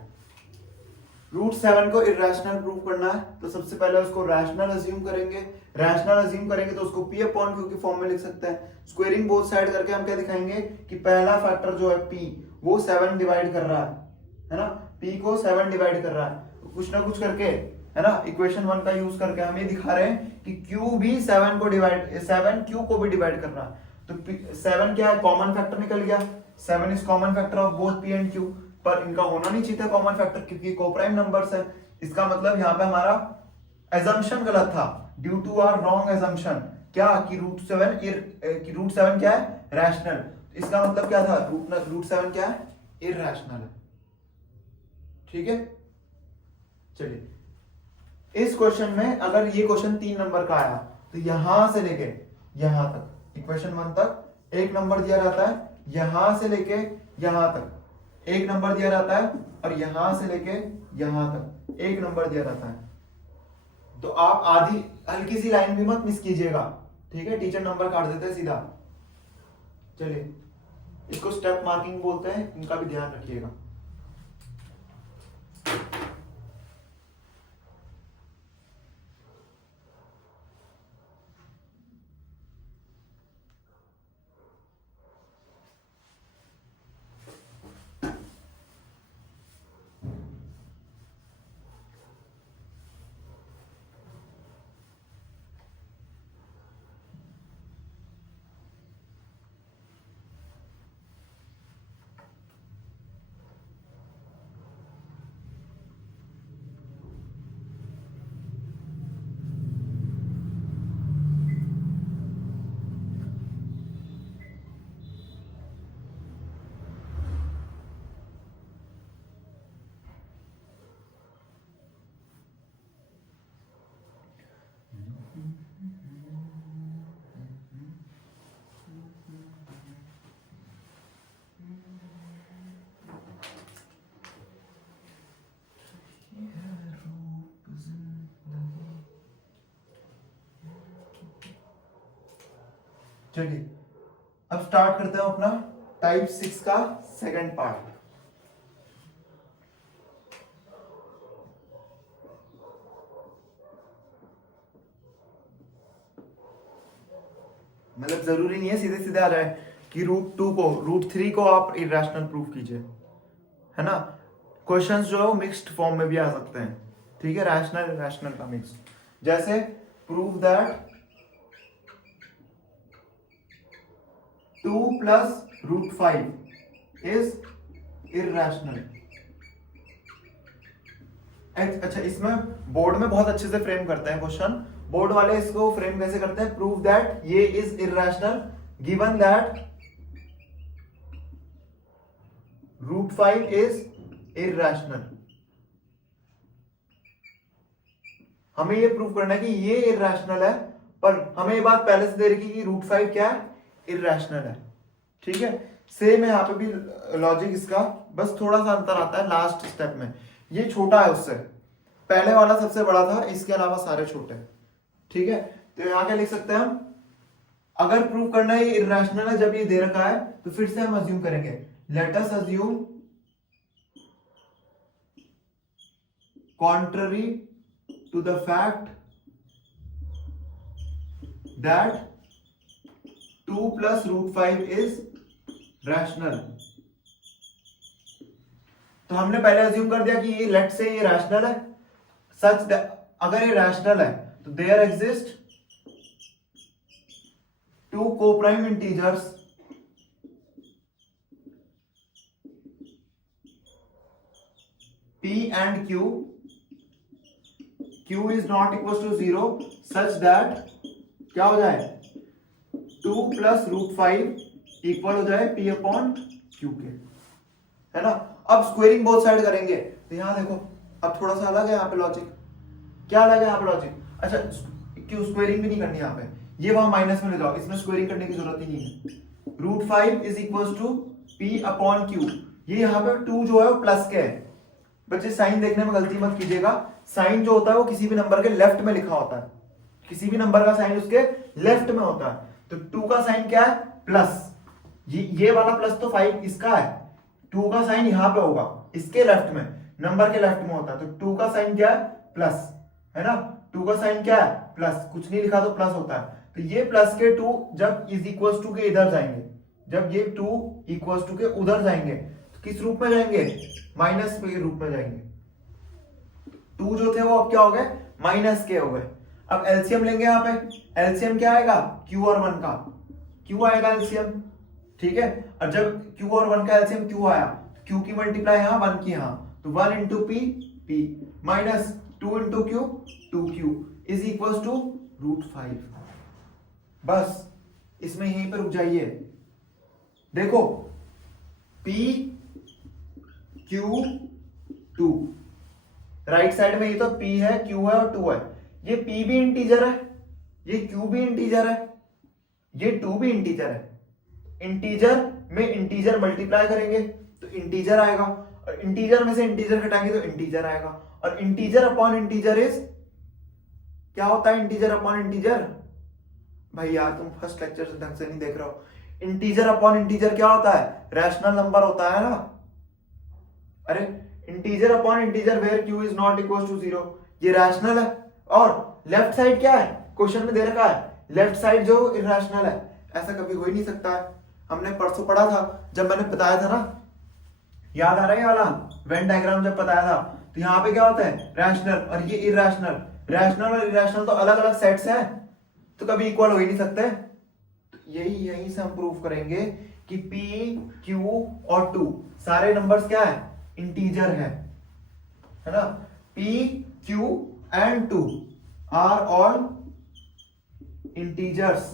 रूट 7 को इरेशनल प्रूफ करना है तो सबसे पहले उसको रैशनल अज्यूम करेंगे, रैशनल अज्यूम करेंगे तो उसको p अपॉन q की फॉर्म में लिख सकते हैं। स्क्वेयरिंग बोथ साइड करके हम क्या दिखाएंगे कि पहला फैक्टर जो है p वो 7 डिवाइड कर रहा है ना, p को 7 डिवाइड कर रहा है, तो कुछ ना कुछ करके, है ना, इक्वेशन 1 का यूज करके हम ये दिखा रहे हैं कि q भी 7 को डिवाइड, 7 q को भी डिवाइड कर रहा है, तो 7 क्या है, कॉमन फैक्टर निकल गया, 7 is common factor of both p and q, पर इनका होना नहीं चाहिए था कॉमन फैक्टर क्योंकि कोप्राइम नंबर्स है। इसका मतलब यहाँ पे हमारा एजम्पशन गलत था, due to our wrong assumption, क्या कि रूट 7 क्या है, रैशनल, इसका मतलब क्या था, रूट 7 क्या है, इरैशनल है। ठीक है, चलिए इस क्वेश्चन में अगर ये क्वेश्चन 3 नंबर का आया तो यहां से लेके यहां तक इक्वेशन 1 तक 1 नंबर दिया रहता है, यहां से लेके यहां तक 1 नंबर दिया रहता है, और यहां से लेके यहां तक 1 नंबर दिया रहता है। तो आप आधी हल्की सी लाइन भी मत मिस कीजिएगा, ठीक है, टीचर नंबर काट देते हैं सीधा। चलिए इसको स्टेप मार्किंग बोलते हैं, इनका भी ध्यान रखिएगा। चलिए अब स्टार्ट करते हैं अपना टाइप 6 का सेकंड पार्ट। मतलब जरूरी नहीं है सीधे सीधे आ जाए कि रूट थ्री को आप इरेशनल प्रूफ कीजिए, है ना। क्वेश्चंस जो है वो मिक्स्ड फॉर्म में भी आ सकते हैं, ठीक है, रैशनल इरेशनल का मिक्स। जैसे प्रूव दैट 2 + √5 इज इरेशनल। अच्छा, इसमें बोर्ड में बहुत अच्छे से फ्रेम करते हैं क्वेश्चन। बोर्ड वाले इसको फ्रेम कैसे करते हैं? प्रूव दैट ये is irrational given that √5 is irrational. हमें ये प्रूव करना है कि ये इरेशनल है, पर हमें ये बात पहले से दे रखी कि √5 क्या है? इरेशनल है, ठीक है। सेम है यहाँ पे भी लॉजिक इसका, बस थोड़ा सा अंतर आता है लास्ट स्टेप में। ये छोटा है उससे, पहले वाला सबसे बड़ा था, इसके अलावा सारे छोटे, ठीक है। तो यहाँ क्या लिख सकते हैं हम? अगर प्रूव करना है ये इरेशनल है जब ये दे रखा है, तो फिर से हम अज्यूम करेंगे, late us assume contrary to the fact that 2 + √5 is rational। तो हमने पहले अज्यूम कर दिया कि ये लेट से ये रैशनल है, सच अगर ये रैशनल है तो there exist 2 coprime integers P and Q, Q is not equals to 0 such that क्या हो जाए? 2 + √5 इक्वल हो जाए P/Q के, है ना। अब स्क्वेयरिंग बोथ साइड करेंगे तो यहां देखो, अब थोड़ा सा अलग है यहाँ पे लॉजिक। क्या अलग है यहाँ पे लॉजिक? अच्छा, क्यों स्क्वेयरिंग भी नहीं करनी यहाँ पे, ये वहां माइनस में ले जाओ, इसमें स्क्वेयरिंग करने की जरूरत ही नहीं है। √5 इज इक्वल टू P/Q। ये यहाँ पे 2 जो है वो प्लस के है। बच्चे साइन देखने में गलती मत कीजिएगा, साइन जो होता है वो किसी भी नंबर के लेफ्ट में लिखा होता है, किसी भी नंबर का साइन उसके लेफ्ट में होता है। तो 2 का साइन क्या है? प्लस। ये वाला प्लस तो 5 इसका है, 2 का साइन यहां पे होगा, इसके लेफ्ट में, नंबर के लेफ्ट में होता है। तो 2 का साइन क्या है? प्लस, है ना। 2 का साइन क्या है? प्लस। कुछ नहीं लिखा तो प्लस होता है। तो ये प्लस के 2 जब इज इक्वल टू के इधर जाएंगे, जब ये 2 इक्वल टू के उधर जाएंगे, तो किस रूप में जाएंगे? माइनस के रूप में जाएंगे। 2 जो थे वो अब क्या हो गए? माइनस के हो गए। अब एलसीएम लेंगे यहाँ पे, एलसीएम क्या आएगा? Q और 1 का, Q आएगा एलसीएम, ठीक है। और जब Q और 1 का एलसीएम Q आया, Q की मल्टीप्लाई यहाँ 1 की यहाँ, तो 1 into P minus 2 into Q 2Q is equal to √5। बस इसमें यहीं पर रुक जाइए। देखो P Q 2। राइट साइड में ये तो p है, q है और 2 है। ये p भी इंटीजर है, ये q भी इंटीजर है, ये 2 भी इंटीजर है। इंटीजर में इंटीजर मल्टीप्लाई करेंगे तो इंटीजर आएगा, और इंटीजर में से इंटीजर घटाएंगे तो इंटीजर आएगा। और इंटीजर अपॉन इंटीजर इज क्या होता है? इंटीजर अपॉन इंटीजर, भाई यार तुम फर्स्ट लेक्चर से ढंग से नहीं देख रहे हो। इंटीजर अपॉन इंटीजर क्या होता है? रैशनल नंबर होता है ना। अरे integer upon integer where q is not equal to 0, ये रैशनल है। और लेफ्ट साइड क्या है? क्वेश्चन में दे रखा है लेफ्ट साइड जो इरैशनल है, ऐसा कभी हो ही नहीं सकता है। हमने परसों पढ़ा था जब मैंने बताया था ना, याद आ रहा है ये वाला वेन डायग्राम जब बताया था, तो यहाँ पे क्या होता है? रैशनल और ये इरैशनल। रैशनल और इरैशनल तो अलग अलग सेट्स हैं, तो कभी इक्वल हो ही नहीं सकते। तो यही से हम प्रूव करेंगे कि p, q और 2 सारे नंबर्स क्या है? इंटीजर है ना। p, q and 2 are all integers,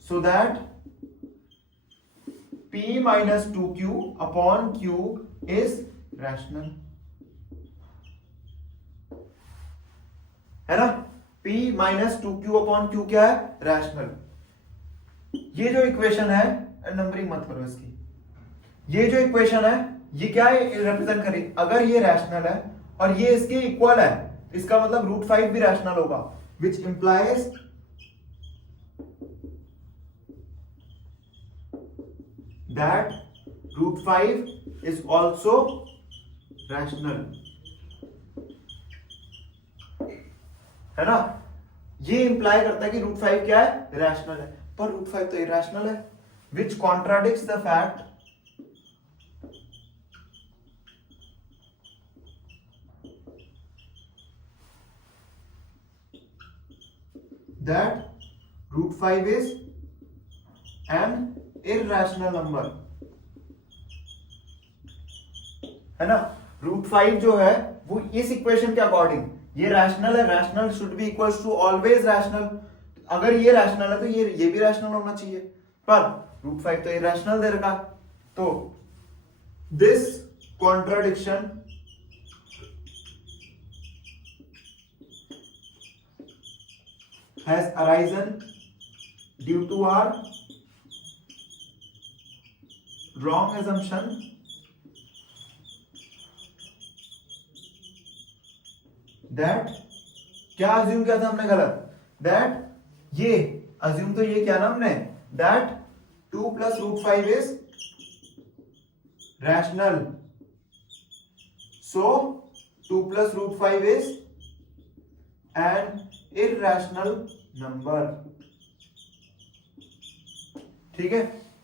so that p minus 2q upon q is rational, है ना। p minus 2q upon q क्या है? रैशनल। ये जो इक्वेशन है, नंबरिंग मत करो इसकी, ये जो इक्वेशन है ये क्या है? रिप्रेजेंट करें, अगर ये रैशनल है और ये इसके इक्वल है, इसका मतलब √5 भी रैशनल होगा, which implies that √5 is also rational, है ना। ये इंप्लाई करता है कि √5 क्या है? रैशनल है, पर √5 तो इरैशनल है, which contradicts the fact that √5 is an irrational number, है ना। √5 जो है वो इस इक्वेशन के अकॉर्डिंग ये रैशनल है, rational should be equals to always rational. अगर ये रैशनल है तो ये भी रैशनल होना चाहिए, पर √5 तो इरैशनल दे रखा। तो this contradiction has arisen due to our wrong assumption that, क्या अज्यूम किया था हमने गलत? that ये अज्यूम तो ये क्या ना हमने, that 2 plus √5 is rational, so 2 plus √5 is an irrational number। ठीक है,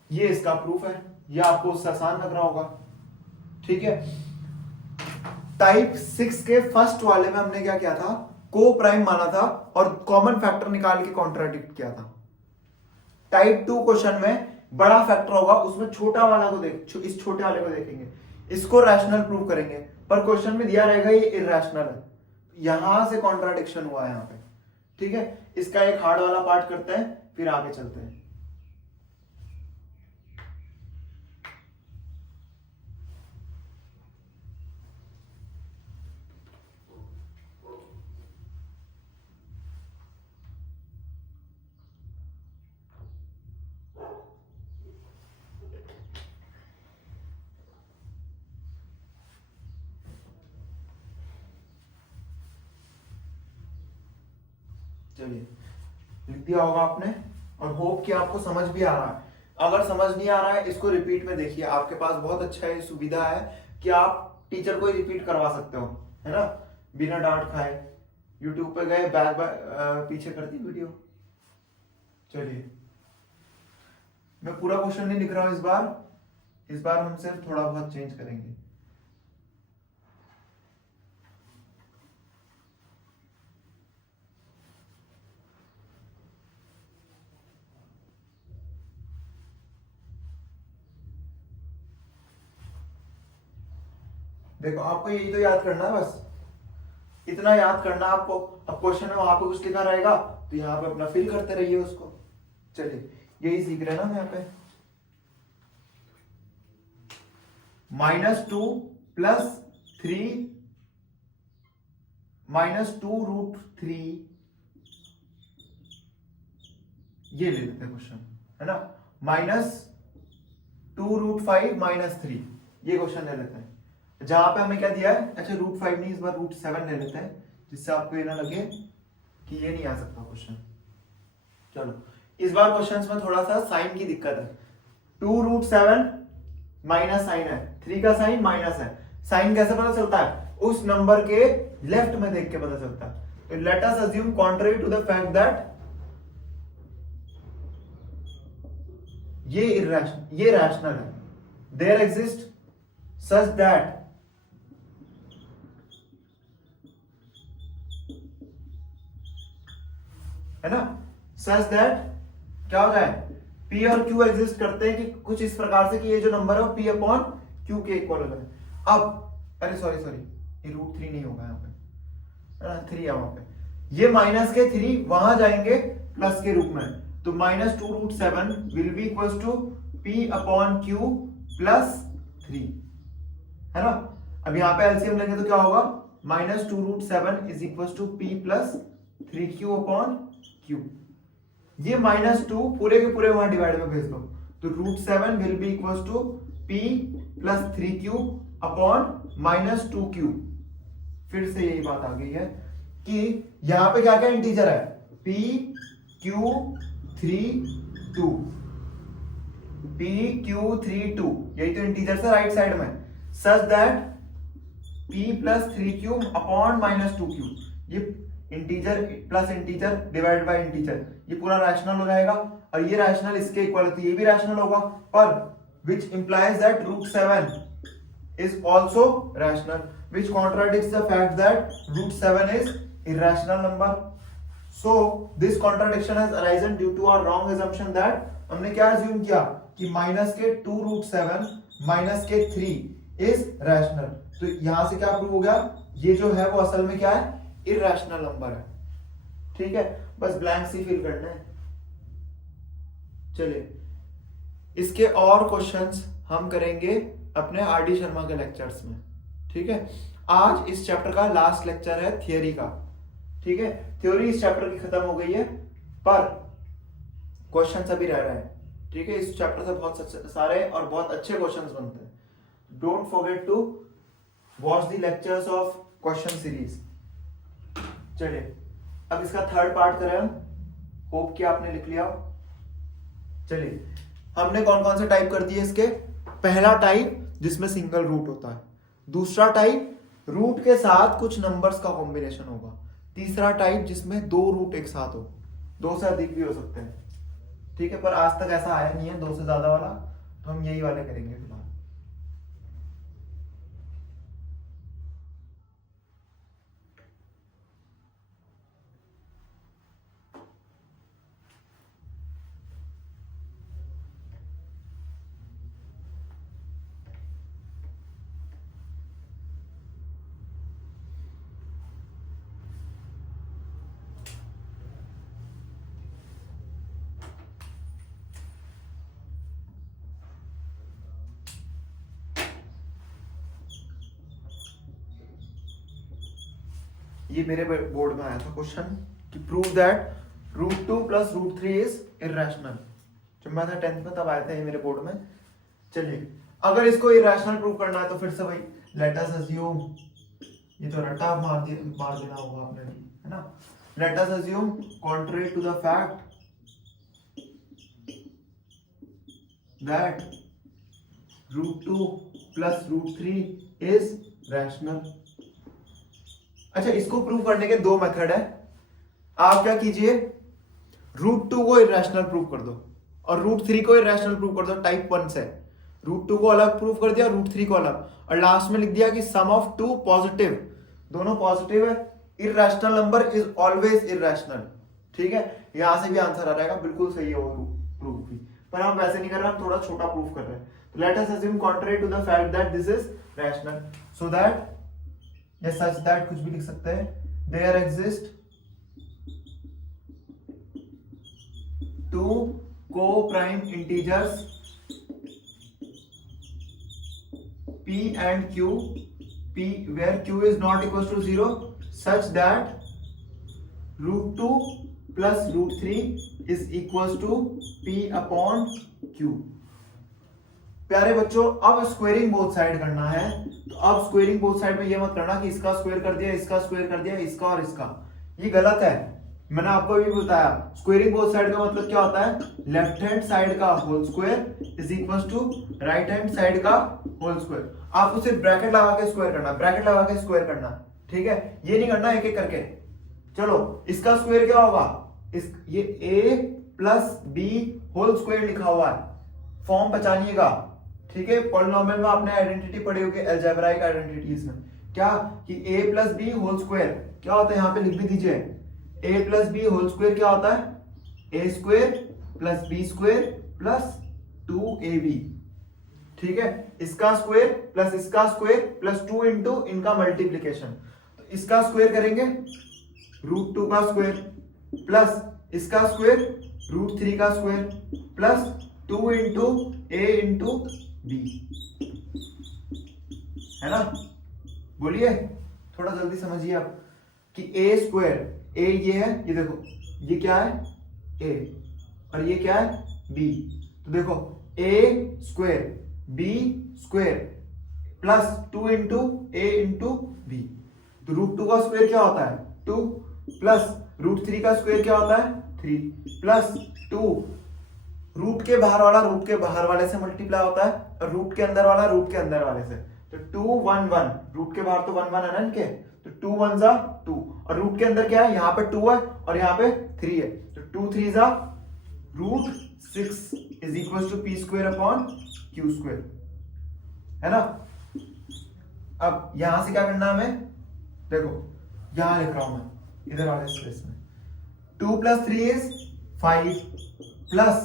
ये इसका प्रूफ है, ये आपको उससे आसान लग रहा होगा। ठीक है, टाइप 6 के फर्स्ट वाले में हमने क्या किया था? को प्राइम माना था और कॉमन फैक्टर निकाल के कॉन्ट्राडिक्ट किया था। टाइप 2 क्वेश्चन में बड़ा फैक्टर होगा, उसमें छोटा वाला को इस छोटे वाले को देखेंगे, इसको रैशनल प्रूव करेंगे, पर क्वेश्चन में दिया रहेगा ये इरैशनल है। यहां से कॉन्ट्राडिक्शन हुआ है यहाँ पे। ठीक है, इसका एक हार्ड वाला पार्ट करते हैं, फिर आगे चलते हैं। चलिए, लिख दिया होगा आपने, और होप कि आपको समझ भी आ रहा है। अगर समझ नहीं आ रहा है, इसको रिपीट में देखिए, आपके पास बहुत अच्छा ये सुविधा है कि आप टीचर को ही रिपीट करवा सकते हो, है ना, बिना डांट खाए। यूट्यूब पे गए, बैक पीछे कर दी वीडियो। चलिए, मैं पूरा क्वेश्चन नहीं लिख रहा हूं इस बार हम सिर्फ थोड़ा बहुत चेंज करेंगे। देखो, आपको यही तो याद करना है, बस इतना याद करना आपको। अब क्वेश्चन में वहां पे कुछ लिखा रहेगा तो यहाँ पे अपना फिल करते रहिए उसको। चलिए, यही सीख रहे हैं ना यहाँ पे। -2 प्लस 3 माइनस 2√3, ये ले लेते हैं क्वेश्चन, है ना, माइनस 2√5 माइनस 3, ये क्वेश्चन ले लेते हैं। जहां पे हमें क्या दिया है, अच्छा √5 नहीं, इस बार √7 ले लेते हैं, जिससे आपको ये ना लगे कि ये नहीं आ सकता क्वेश्चन। चलो इस बार क्वेश्चंस में थोड़ा सा साइन की दिक्कत है। 2√7 माइनस साइन है, 3 का साइन माइनस है, साइन कैसे पता चलता है, उस नंबर के लेफ्ट में देख के पता चलता है। तो let us assume contrary to the fact that ये रैशनल है, देयर एग्जिस्ट सच दैट है ना, सच दैट क्या हो जाए, P और Q एग्जिस्ट करते हैं कि कुछ इस प्रकार से कि ये जो नंबर है वो P अपॉन Q के इक्वल हो जाए। अब अरे सॉरी ये √3 नहीं होगा यहाँ पे, 3 है वहां पे, ये माइनस के 3 वहां जाएंगे प्लस के रूप में, तो minus 2√7 will be equal to P upon Q plus 3, है ना। अब यहाँ पे एलसीएम लेंगे तो क्या होगा, minus 2√7 is equal to P plus 3Q upon Q, ये -2 पूरे के पूरे वहां डिवाइड में भेज दो, तो √7 will be equal to P plus 3Q upon -2Q। फिर से यही बात आ गई है कि यहां पे क्या क्या इंटीजर है, P Q 3 2, P Q 3 2, यही तो इंटीजर है राइट साइड में, such that P plus 3Q upon -2Q, ये integer plus integer divide by integer, ये पूरा रैशनल हो जाएगा, और ये रैशनल इसके इक्वल है, ये भी रैशनल होगा, पर which implies that √7 is also rational, which contradicts the fact that √7 is irrational number. So this contradiction has arisen due to our wrong assumption that हमने क्या assume किया कि माइनस के 2√7 माइनस के 3 is rational, तो यहां से क्या प्रूव हो गया, ये जो है वो असल में क्या है, इरैशनल नंबर है। ठीक है, बस ब्लैंक सी फिल करना है। चलिए इसके और क्वेश्चंस हम करेंगे अपने आरडी शर्मा के लेक्चर्स में। ठीक है, आज इस चैप्टर का लास्ट लेक्चर है थियरी का। ठीक है, थ्योरी इस चैप्टर की खत्म हो गई है, पर क्वेश्चंस अभी रह रहे हैं। ठीक है, इस चैप्टर से बहुत सारे और बहुत अच्छे क्वेश्चंस बनते हैं। Don't forget to watch the lectures of question series. चलिए अब इसका थर्ड पार्ट करें हम, होप कि आपने लिख लिया। चलिए हमने कौन कौन से टाइप कर दिए इसके, पहला टाइप जिसमें सिंगल रूट होता है, दूसरा टाइप रूट के साथ कुछ नंबर्स का कॉम्बिनेशन होगा, तीसरा टाइप जिसमें 2 रूट एक साथ हो, 2 से अधिक भी हो सकते हैं। ठीक है, पर आज तक ऐसा आया नहीं है 2 से ज्यादा वाला, तो हम यही वाले करेंगे फिलहाल। ये मेरे बोर्ड में आया था क्वेश्चन कि prove that √2 plus √3 is irrational. जब मैं था 10th में तब आया था ये मेरे बोर्ड में। चलिए अगर इसको इरैशनल प्रूव करना है तो फिर से भाई लेट अस अज्यूम, ये तो रट्टा मार देना होगा आपने भी, है ना। Let us assume contrary to the fact that √2 plus √3 is rational. अच्छा, इसको प्रूव करने के 2 मेथड है। आप क्या कीजिए, √2 को इरैशनल प्रूव कर दो और √3 को इरैशनल प्रूव कर दो टाइप 1 से। √2 को अलग प्रूव कर दिया, √3 को अलग, और लास्ट में लिख दिया कि सम ऑफ 2 पॉजिटिव, दोनों पॉजिटिव है, irrational number is always irrational. ठीक है, यहां से भी आंसर आ जाएगा, बिल्कुल सही है वो प्रूफ भी, पर हम वैसे नहीं कर रहे, हम थोड़ा छोटा प्रूफ कर रहे हैं। तो let us assume contrary to the fact that this is rational, so that या सच दैट कुछ भी लिख सकते हैं, there exist 2 coprime integers P and Q p where q is not equals to 0 such that √2 plus √3 is equals to p upon q। प्यारे बच्चों, अब स्क्वेयरिंग बोथ साइड करना है। तो अब स्क्वेयरिंग बोथ साइड में ये मत करना कि इसका स्क्वायर कर दिया, इसका स्क्वायर कर दिया, इसका और इसका, ये गलत है। मैंने आपको भी बताया स्क्वेयरिंग बोथ साइड का मतलब क्या होता है, लेफ्ट हैंड साइड का whole square is equal to right hand side का होल स्क्वायर। आपको सिर्फ ब्रैकेट लगा के स्क्वायर करना, ब्रैकेट लगा के स्क्वायर करना, ठीक है, ये नहीं करना एक एक करके। चलो इसका स्क्वायर क्या होगा, ये a plus B whole square लिखा हुआ है, फॉर्म पहचानिएगा, ठीक है। पॉलिनोमियल में आपने आइडेंटिटी पढ़ी होगी, अलजेब्राइक आइडेंटिटीज में, क्या कि a plus B whole square क्या होता है, यहाँ पे लिख भी दीजिए, a plus B whole square क्या होता है, a square plus B square plus 2ab, ठीक है। इसका स्क्वायर प्लस 2 इंटू इनका मल्टीप्लीकेशन, तो इसका स्क्वायर करेंगे √2 का स्क्वायर प्लस इसका स्क्वायर √3 का square plus 2 into a into b, है ना। बोलिए, थोड़ा जल्दी समझिए आप कि a स्क्वायर, a ये है, ये देखो ये क्या है a और ये क्या है b, तो देखो a square b square plus 2 into a into b, तो √2 का स्क्वायर क्या होता है 2 प्लस √3 का स्क्वायर क्या होता है 3 प्लस 2, रूट के बाहर वाला रूट के बाहर वाले से मल्टीप्लाई होता है और रूट के अंदर वाला रूट के अंदर वाले से, तो 2 1 1, रूट के बाहर तो 1 1 है ना इनके, तो 2 1 जा 2 और रूट के अंदर क्या है, यहाँ पे 2 है और यहाँ पे 3 है, तो 2 3 जा √6 is equal to p square upon q square, है ना। अब यहां से क्या करना है हमें, देखो यहां लिख रहा हूं मैं इधर वाले स्पेस में, 2 plus 3 is 5 plus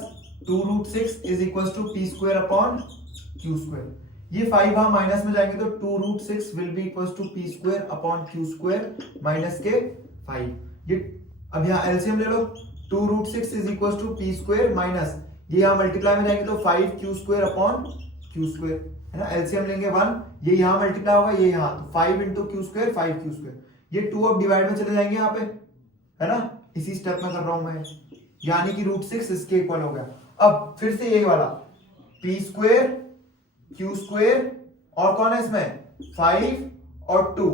2 √6 is equal to p square upon q square. ये 5 हम माइनस में जाएंगे तो 2 √6 will be equal to p square upon q square minus के 5। ये अब यहाँ एलसीएम ले लो, 2 √6 is equal to p square minus ये यहाँ मल्टीप्लाई में जाएंगे तो 5q square upon q square, है ना। एलसीएम लेंगे 1, ये यहाँ मल्टीप्लाई होगा, ये यहाँ, तो 5 into q square 5q square, ये 2 अब डिवाइड में चले जाएंगे यहाँ पे, है ना। इसी स्टेप में कर रहा हूं मैं, यानी कि √6 इसके इक्वल हो गया। अब फिर से यही वाला p स्क्वायर q स्क्वायर और कौन है इसमें 5 और 2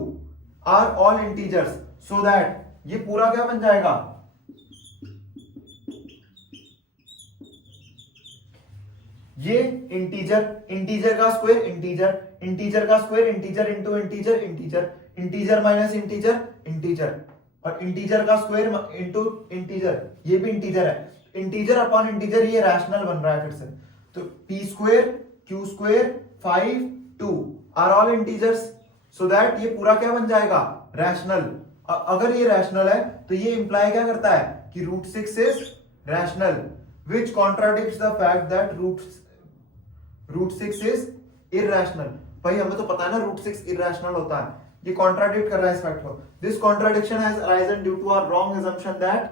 are all integers, so that ये पूरा क्या बन जाएगा, ये इंटीजर का स्क्वायर इंटीजर का square integer into integer minus integer और इंटीजर का स्क्वायर इंटू इंटीजर, ये भी इंटीजर है, इंटीजर अपॉन इंटीजर, ये रैशनल बन रहा है फिर से। तो p square q square 5 2 are all integers, so that ये पूरा क्या बन जाएगा रैशनल। अगर ये रैशनल है तो ये इंप्लाई क्या करता है कि √6 is rational, which contradicts the fact that √6 is irrational. भाई हमें तो पता है ना √6 इरैशनल होता है, ये कॉन्ट्राडिक्ट कर रहा है इस फैक्ट को। This contradiction has arisen due to our wrong assumption that,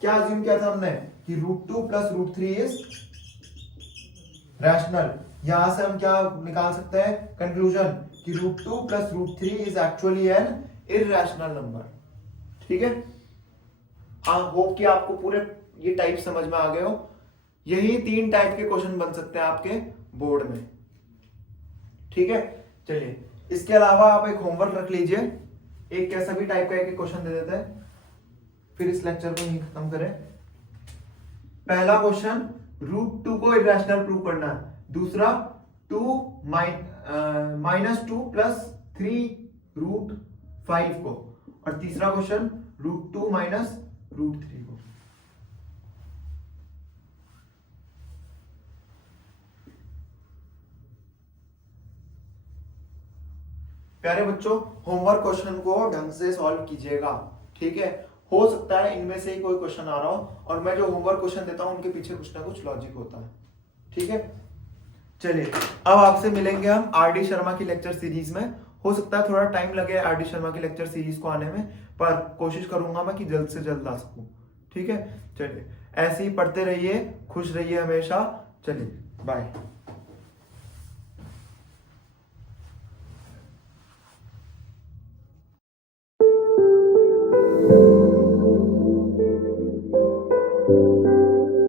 क्या अज्यूम किया था हमने कि √2 प्लस √3 इज रैशनल। यहां से हम क्या निकाल सकते हैं कंक्लूजन कि √2 plus √3 is actually an irrational number, ठीक है। आई होप कि आपको पूरे ये टाइप समझ में आ गए हो। यही 3 टाइप के क्वेश्चन बन सकते हैं आपके बोर्ड में, ठीक है। चलिए इसके अलावा आप एक होमवर्क रख लीजिए, एक कैसा भी टाइप का एक क्वेश्चन दे देते हैं, फिर इस लेक्चर को यहीं खत्म करें। पहला क्वेश्चन √2 को इरैशनल प्रूव करना है, दूसरा 2 माइनस 2 प्लस 3√5 को, और तीसरा क्वेश्चन √2 माइनस √3 को। प्यारे बच्चों, होमवर्क क्वेश्चन को ढंग से सॉल्व कीजिएगा, ठीक है। हो सकता है इनमें से ही कोई क्वेश्चन आ रहा हो, और मैं जो होमवर्क क्वेश्चन देता हूं उनके पीछे कुछ ना कुछ लॉजिक होता है, ठीक है। चलिए अब आपसे मिलेंगे हम आर.डी. शर्मा की लेक्चर सीरीज में। हो सकता है थोड़ा टाइम लगे आर.डी. शर्मा की लेक्चर सीरीज को आने में, पर कोशिश करूंगा मैं कि जल्द से जल्द आ सकूं, ठीक है। चलिए ऐसे ही पढ़ते रहिए, खुश रहिए हमेशा। चलिए बाय।